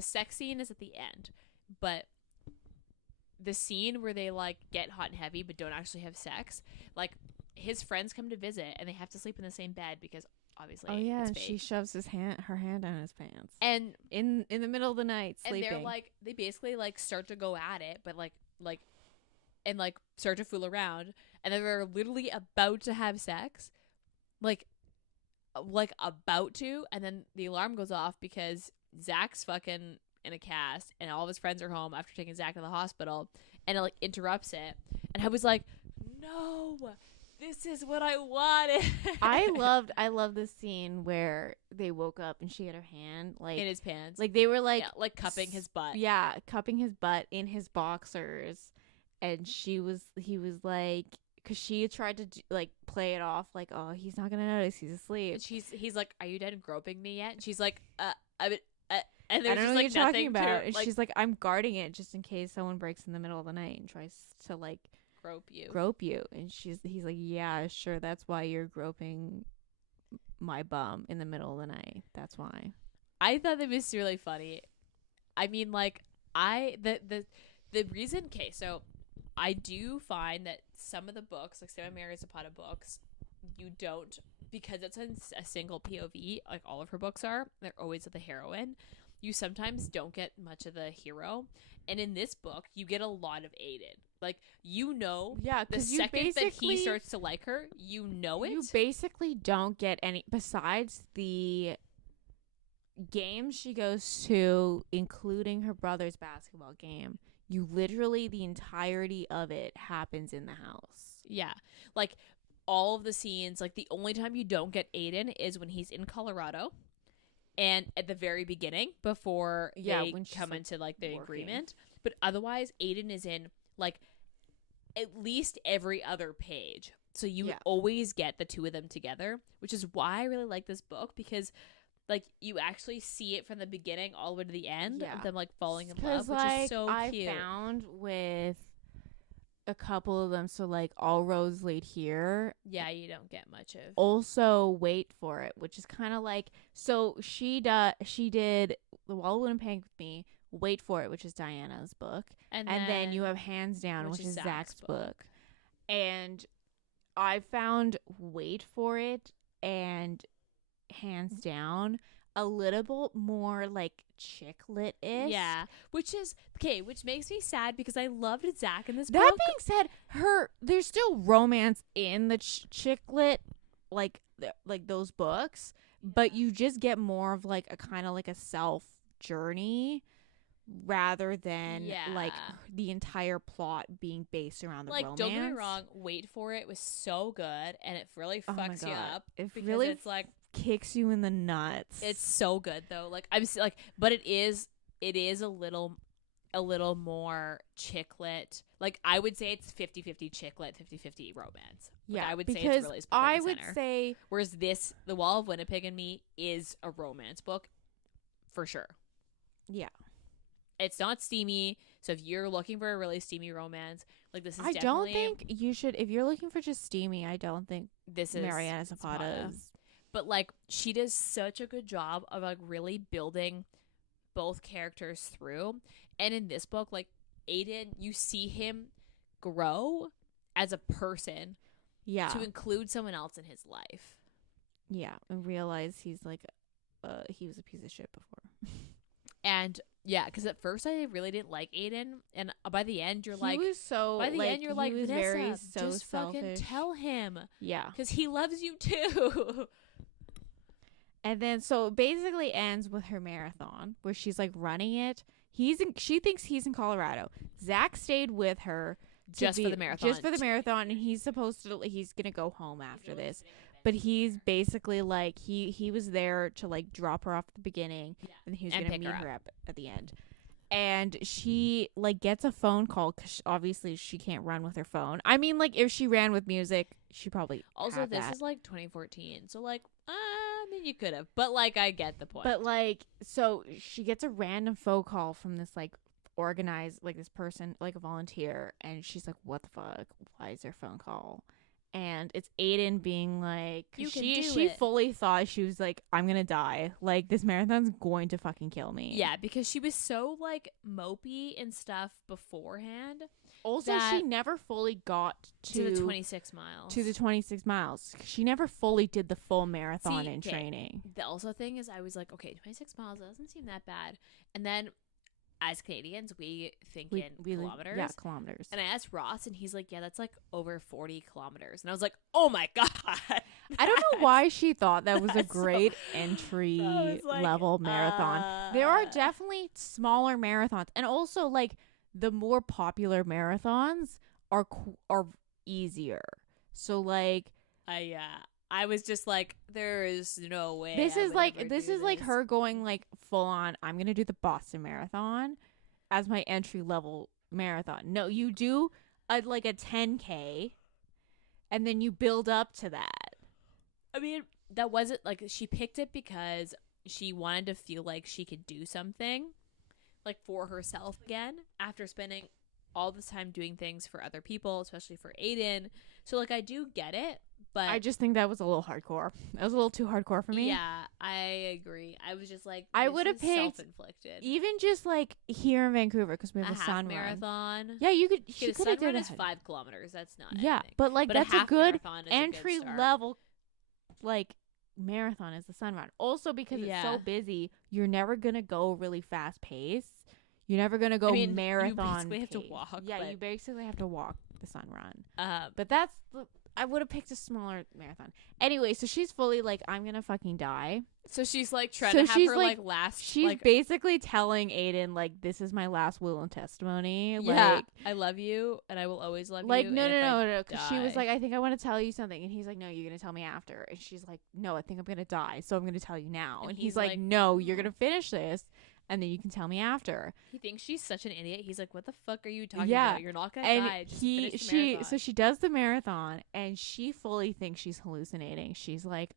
sex scene is at the end, but the scene where they like get hot and heavy but don't actually have sex, like his friends come to visit and they have to sleep in the same bed because obviously oh yeah, it's and fake. she shoves her hand down his pants And in the middle of the night sleeping. And they're like, they basically like start to go at it, but like start to fool around, and then they're literally about to have sex, like about to, and then the alarm goes off because Zach's fucking in a cast, and all of his friends are home after taking Zach to the hospital, and it like interrupts it, and I was like, no, this is what I wanted. I love this scene where they woke up and she had her hand like in his pants, like they were like yeah, like cupping his butt. Yeah, cupping his butt in his boxers, and he was like, because she tried to like play it off like, oh, he's not gonna notice, he's asleep. And he's like, are you done groping me yet? And she's like, I mean, and I there's don't know just what like you're nothing talking about. to And like she's like, I'm guarding it just in case someone breaks in the middle of the night and tries to like grope you. And he's like, yeah, sure, that's why you're groping my bum in the middle of the night. That's why. I thought that was really funny. I mean, like, the reason, okay, so I do find that some of the books, like some of Mariana Zapata books, you don't because it's a single POV, like all of her books are, they're always with the heroine. You sometimes don't get much of the hero. And in this book, you get a lot of Aiden. Like, Yeah, the because second that he starts to like her, you know it. You basically don't get any, besides the games she goes to, including her brother's basketball game. You literally, the entirety of it happens in the house. Yeah. Like, all of the scenes, like, the only time you don't get Aiden is when he's in Colorado. And at the very beginning, before they come into, like, the agreement. But otherwise, Aiden is in, like, at least every other page. So you always get the two of them together, which is why I really like this book, because, like, you actually see it from the beginning all the way to the end of them, like, falling in love, which is so cute. I found with a couple of them, so, like, All Roads Lead Here. Yeah, you don't get much of. Also, Wait for It, which is kind of like, so she did The Wall of Winnipeg with me, Wait for It, which is Diana's book, and then you have Hands Down, which is Zach's book. And I found Wait for It and Hands Down a little bit more, like, chick lit-ish. Yeah, which makes me sad because I loved Zach in this book. That being said, there's still romance in the chick lit, like those books, but you just get more of, like, a kind of like a self journey rather than like the entire plot being based around the romance. Don't get me wrong, Wait for It was so good, and it really fucks you up. It really it's like kicks you in the nuts. It's so good though. Like, I'm like, but it is a little more chick lit. Like, I would say it's 50-50 chick lit, 50-50 romance. Like, Yeah, I would say it's really split I in the would center. say, whereas this, The Wall of Winnipeg and Me, is a romance book for sure. Yeah. It's not steamy, so if you're looking for a really steamy romance, like, this is I don't think you should, if you're looking for just steamy, I don't think this is Mariana Zapata is. But, like, she does such a good job of, like, really building both characters through. And in this book, like, Aiden, you see him grow as a person to include someone else in his life. Yeah, and realize he's like, he was a piece of shit before. And yeah, because at first I really didn't like Aiden, and by the end you're like, end you're like, Vanessa, very so just selfish. fucking tell him, yeah, because he loves you too. And then so it basically ends with her marathon where she's like running it. She thinks he's in Colorado. Zach stayed with her just for the marathon, and he's gonna go home after this. But he's basically like, he was there to, like, drop her off at the beginning, and he was going to meet her up at the end. And she, like, gets a phone call because obviously she can't run with her phone. I mean, like, if she ran with music, she probably also this is like 2014, so, like, I mean, you could have, but, like, I get the point. But, like, so she gets a random phone call from this, like, organized, like, this person, like, a volunteer, and she's like, what the fuck? Why is there a phone call? And it's Aiden being like, she fully thought, she was like, I'm gonna die. Like, this marathon's going to fucking kill me. Yeah, because she was so, like, mopey and stuff beforehand. Also, she never fully got to the 26 miles. To the 26 miles. She never fully did the full marathon in training. The also thing is, I was like, okay, 26 miles doesn't seem that bad. And then, as Canadians, we think in kilometers. Yeah, kilometers. And I asked Ross, and he's like, yeah, that's like over 40 kilometers. And I was like, oh my God. I don't know why she thought that was a great entry level marathon. There are definitely smaller marathons. And also, like, the more popular marathons are easier. So, like, I was just like, there is no way. This is like her going, like, full on, I'm going to do the Boston Marathon as my entry level marathon. No, you do like a 10K and then you build up to that. I mean, that wasn't like, she picked it because she wanted to feel like she could do something, like, for herself again after spending all this time doing things for other people, especially for Aiden. So, like, I do get it. But I just think that was a little hardcore. That was a little too hardcore for me. Yeah, I agree. I was just like, I would have picked self-inflicted. Even just, like, here in Vancouver, because we have a sun marathon. Run. Yeah, you could. She could have done is 5 kilometers. That's not. Yeah, anything. but, like, that's a good entry level. like marathon is the sun run. Also because it's so Yeah. busy, you're never gonna go really fast pace. You're never gonna go I mean, marathon. you basically have to pace. walk. Yeah, but, you basically have to walk the sun run. Um, But I would have picked a smaller marathon. Anyway, so she's fully like, I'm gonna fucking die. so she's like trying So to have she's, her like- like last. She's like, basically telling Aiden, like, this is my last will and testimony. yeah, Like, I love you, and I will always love like you. no, and if I no. Because she was die- like, I think I want to tell you something. And he's like, no, you're going to tell me after. And she's like, no, I think I'm going to die. So I'm going to tell you now. And And he's he's like, like, no, you're "No." going to finish this. And then you can tell me after. he thinks she's such an idiot. He's like, "What the fuck are you talking Yeah, about? You're not gonna And die. Just finish the she, marathon." so she does the marathon and she fully thinks she's hallucinating. She's like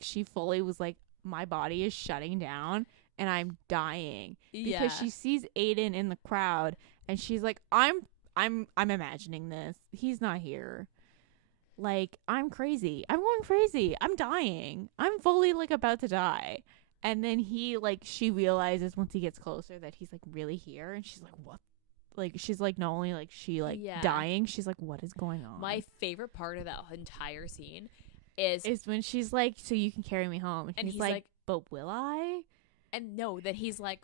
she fully was like, my body is shutting down and I'm dying. Because she sees Aiden in the crowd and she's like, I'm imagining this. He's not here. Like, I'm crazy. I'm going crazy. I'm dying. I'm fully like about to die. And then she realizes once he gets closer that he's like really here, and she's like, what? Like, she's like, not only like she like Yeah. dying, she's like, what is going on? My favorite part of that entire scene is when she's like, so you can carry me home, and, And he's he's like, like- but will I? and no, that he's like,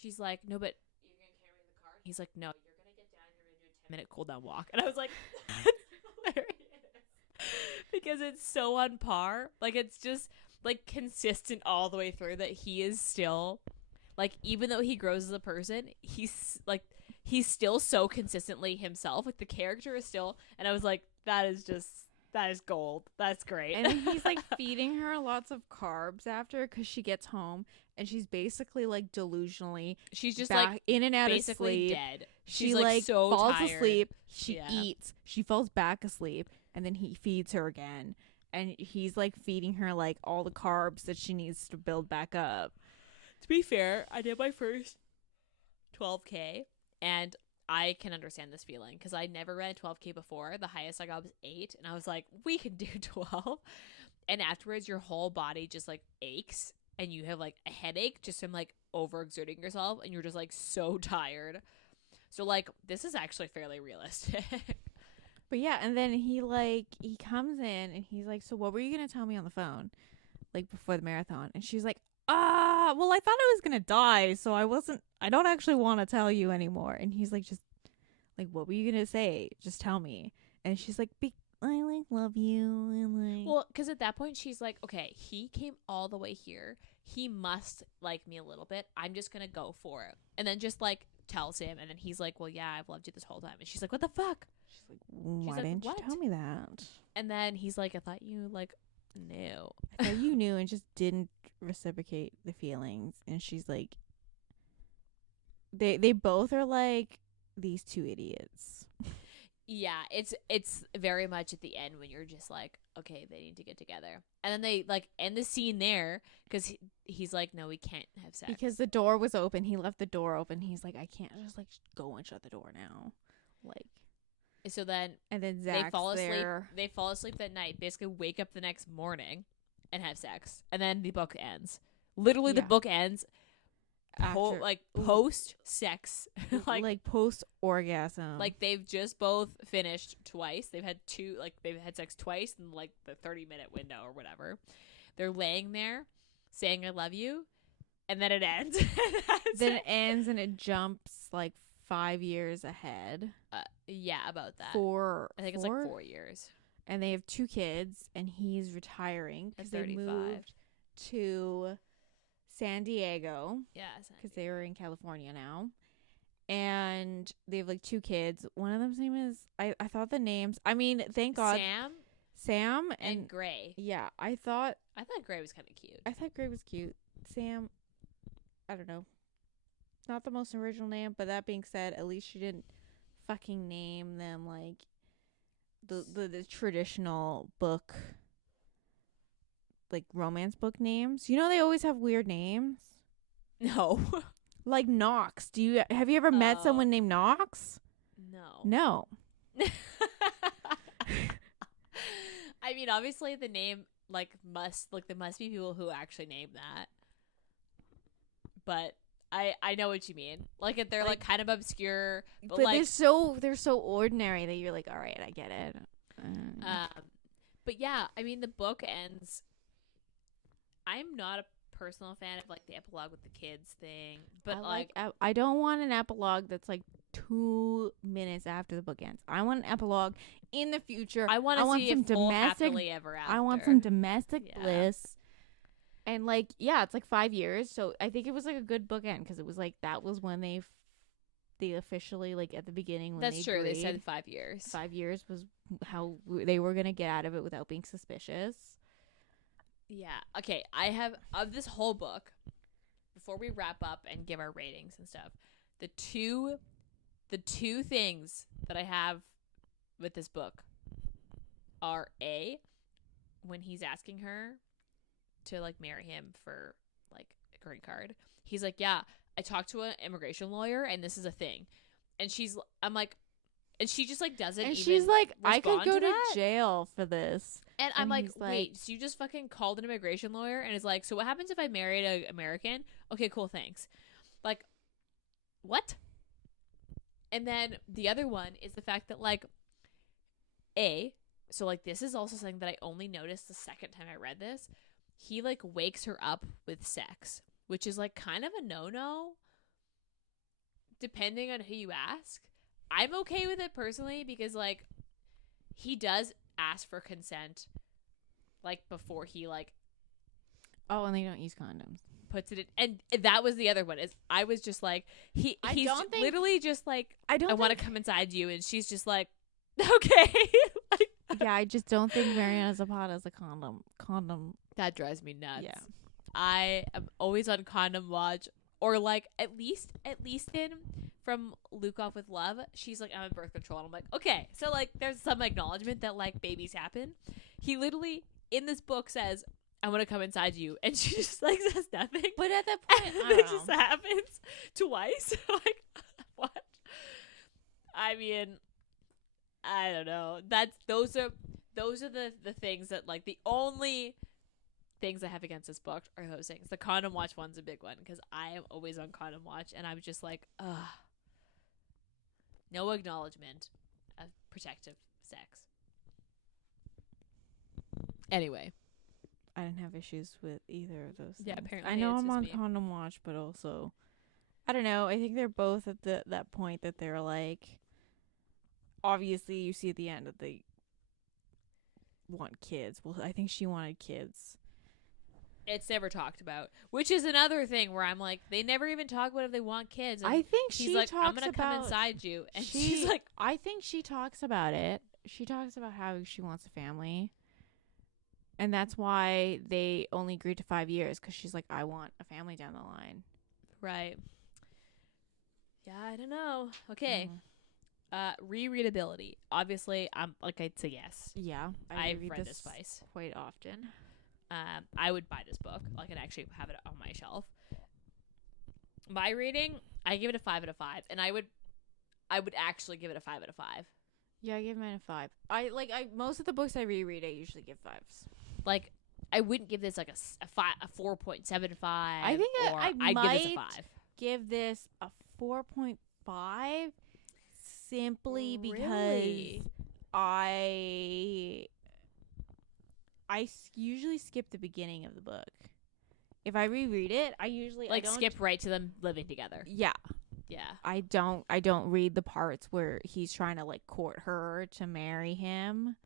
she's like, no, but you're gonna carry me in the car. He's like, no, you're gonna get down. You're gonna do a 10-minute cool down walk. And I was like, that's hilarious. Because it's so on par. Like, it's just like consistent all the way through that he is still like, even though he grows as a person, he's still so consistently himself. Like, the character is still, and I was like, that is gold. That's great. And then he's like feeding her lots of carbs after because she gets home, and she's basically like delusionally she's just back, like in and out of basically sleep. dead. She She's like so falls tired. asleep. She Yeah. eats. She falls back asleep, and then he feeds her again. And he's like feeding her like all the carbs that she needs to build back up. To be fair, I did my first 12K, and I can understand this feeling because I never ran 12K before. The highest I got was 8, and I was like, we can do 12. And afterwards, your whole body just like aches, and you have like a headache just from like overexerting yourself, and you're just like so tired. So like, this is actually fairly realistic. But yeah, and then he comes in and he's like, so what were you gonna tell me on the phone, like before the marathon? And she's like, well, I thought I was gonna die, so I don't actually want to tell you anymore. And he's like, just like, what were you gonna say? Just tell me. And she's like, I like love you, and like, Well, because at that point, she's like, okay, he came all the way here. He must like me a little bit. I'm just gonna go for it. And then just like tells him, and then he's like, well, yeah, I've loved you this whole time. And she's like, what the fuck? she's like, why like, didn't "What?" you tell me that? And then he's like, I thought you like knew. I thought you knew and just didn't reciprocate the feelings. And she's like, they both are like, these two idiots. Yeah, it's very much at the end when you're just like, okay, they need to get together. And then they like end the scene there because he's like, no, we can't have sex. Because the door was open. He left the door open. He's like, I can't just like go and shut the door now. Like, so then and then Zach's they fall asleep. there. They fall asleep that night, basically wake up the next morning and have sex. And then the book ends. Literally, the Yeah. book ends After, post sex. like post orgasm. Like they've just both finished twice. They've had they've had sex twice in like the 30-minute window or whatever. They're laying there saying I love you, and then it ends. then it ends and it jumps like 5 years ahead. Yeah, about that. I think it's like 4 years. And they have 2 kids, and he's retiring because they 35. moved to San Diego Yeah, because they were in California now. And they have like 2 kids. One of them's name is I thought the names. I mean, thank God, Sam and Gray. yeah. I thought Gray was kind of cute. Gray was cute. Sam, I don't know, not the most original name. But that being said, at least she didn't fucking name them like the traditional book, like romance book names. You know, they always have weird names. No. Like Knox. Have you ever met Oh. someone named Knox? No. No. I mean, obviously the name there must be people who actually name that. But I know what you mean. Like they're like kind of obscure, but like they're so ordinary that you're like, all right, I get it. But yeah, I mean, the book ends. I'm not a personal fan of like the epilogue with the kids thing, but I don't want an epilogue that's like 2 minutes after the book ends. I want an epilogue in the future. I want to see some a full domestic happily ever after. I want some domestic Yeah. bliss. And like, yeah, it's like 5 years. So I think it was like a good bookend because it was like that was when they officially, like at the beginning when That's they true. agreed, They said 5 years. 5 years was how they were gonna get out of it without being suspicious. Yeah. Okay. I have of this whole book. Before we wrap up and give our ratings and stuff, the two things that I have with this book are A, when he's asking her to like marry him for like a green card, he's like, yeah, I talked to an immigration lawyer and this is a thing, and I'm like, and she just like doesn't, And even she's like, I could go to that. jail for this. And I'm like, he's wait, so you just fucking called an immigration lawyer and is like, so what happens if I married an American? Okay, cool, thanks. Like, what? And then the other one is the fact that like, so like this is also something that I only noticed the second time I read this. He like wakes her up with sex, which is like kind of a no-no, depending on who you ask. I'm okay with it personally because like he does ask for consent like before he like and they don't use condoms. Puts it in, and that was the other one is I was just like he's literally just like I want to come inside you, and she's just like okay. Like, yeah, I just don't think Mariana Zapata is a condom that drives me nuts. Yeah, I am always on condom watch, or like at least in from Luke Off with Love, she's like, I'm on birth control, and I'm like, okay, so like there's some acknowledgement that like babies happen. He literally in this book says, I want to come inside you, and she just like says nothing. But at that point, and it just happens twice. Like, what? I mean, I don't know. Those are the things that like the only things I have against this book are those things. The condom watch one's a big one because I am always on condom watch, and I'm just like, ugh. No acknowledgement of protective sex. Anyway. I didn't have issues with either of those things. Yeah, apparently I know it's I'm just on me. condom watch, but also, I don't know. I think they're both at that point that they're like, obviously you see at the end that they want kids. Well, I think she wanted kids. It's never talked about, which is another thing where I'm like, they never even talk about if they want kids. And I think she's like, I'm gonna come inside you, and she's like, I think she talks about it. She talks about how she wants a family, and that's why they only agreed to 5 years because she's like, I want a family down the line. Right. Yeah, I don't know. Okay. Rereadability. Obviously, I'm like, I'd say yes. Yeah, I've read this twice quite often. I would buy this book. Like, and actually have it on my shelf. My rating, I give it a 5 out of 5, and I would actually give it a 5 out of 5. Yeah, I give mine a 5. I most of the books I reread, I usually give 5s. Like, I wouldn't give this like a 4.75. I think I'd give this a 5. Give this a 4.5 simply because Really? I usually skip the beginning of the book. If I reread it, I usually like skip right to them living together. Yeah. Yeah. I don't read the parts where he's trying to like court her to marry him.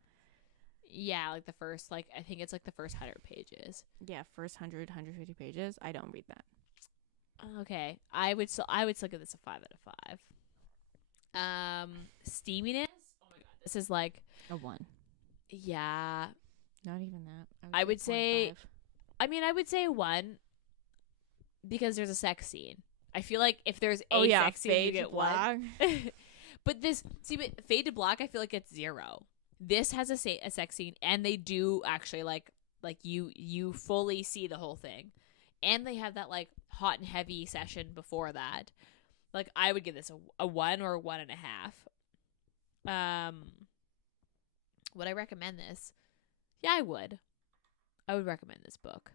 Yeah, like the first I think it's like the first 100 pages. Yeah, first 150 pages. I don't read that. Okay. I would still give this a 5 out of 5. Steaminess? Oh my god. This is like A 1. Yeah. Not even that. I would say 0.5. I mean, I would say 1 because there's a sex scene. I feel like if there's a sex scene, you get 1. But Fade to Black, I feel like it's 0. This has a sex scene, and they do actually like you fully see the whole thing, and they have that like hot and heavy session before that. Like, I would give this a 1 or a 1.5. Would I recommend this? Yeah, I would. I would recommend this book.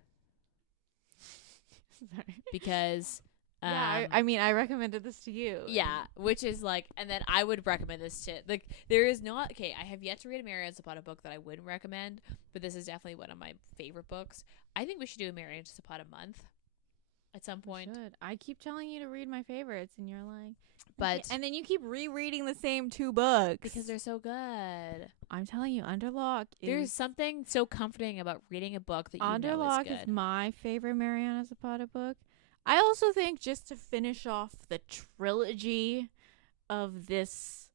Sorry. Because Yeah, I mean, I recommended this to you. Yeah, which is like, and then I would recommend this to, like, there is not, okay, I have yet to read a Mariana Zapata book that I wouldn't recommend, but this is definitely one of my favorite books. I think we should do a Mariana Zapata month at some point. Should. I keep telling you to read my favorites, and you're like, But and then you keep rereading the same 2 books because they're so good. I'm telling you, Underlock. There's something so comforting about reading a book that you Underlock know is good. my favorite Mariana Zapata book. I also think, just to finish off the trilogy of these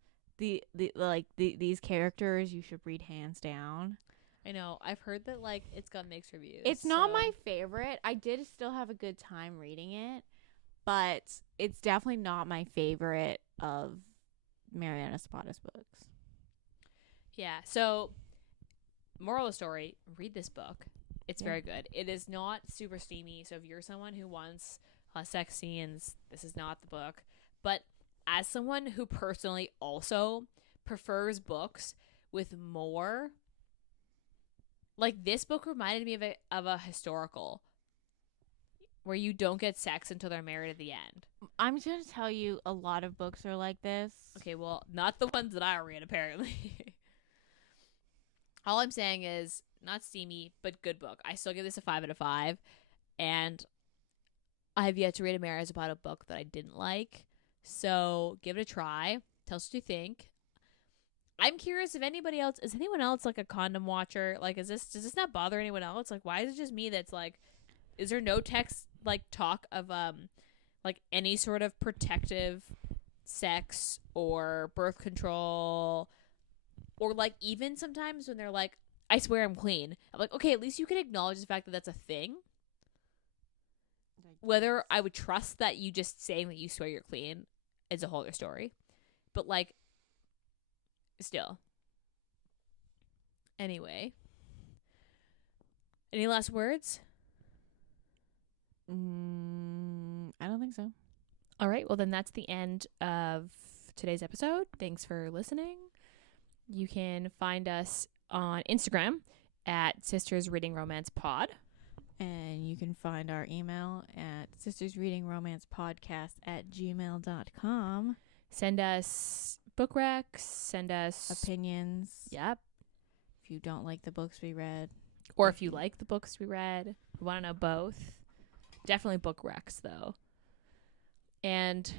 characters, you should read hands down. I know. I've heard that, like, it's got mixed reviews. It's not my favorite. I did still have a good time reading it, but it's definitely not my favorite of Mariana Zapata's books. Yeah. So, moral of the story, read this book. It's very good. It is not super steamy. So if you're someone who wants sex scenes, this is not the book. But as someone who personally also prefers books with more, like, this book reminded me of a historical where you don't get sex until they're married at the end. I'm going to tell you, a lot of books are like this. Okay, well, not the ones that I read, apparently. All I'm saying is, not steamy, but good book. I still give this a 5 out of 5. And I have yet to read a Mariana Zapata book that I didn't like. So give it a try. Tell us what you think. I'm curious if anybody else, is anyone else like a condom watcher? Like, does this not bother anyone else? Like, why is it just me that's like, is there no text, like, talk of, like, any sort of protective sex or birth control? Or, like, even sometimes when they're like, I swear I'm clean. I'm like, okay, at least you can acknowledge the fact that that's a thing. Whether I would trust that you just saying that you swear you're clean is a whole other story. But, like, still. Anyway. Any last words? I don't think so. All right. Well, then that's the end of today's episode. Thanks for listening. You can find us on Instagram at Sisters Reading Romance Pod. And you can find our email at sistersreadingromancepodcast@gmail.com. Send us book recs. Send us opinions. Yep. If you don't like the books we read. Or if you like the books we read. We want to know both. Definitely book recs, though. And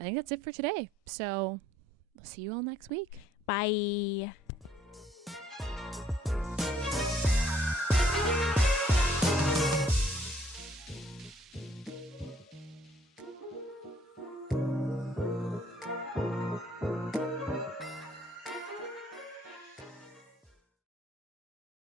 I think that's it for today. So we'll see you all next week. Bye.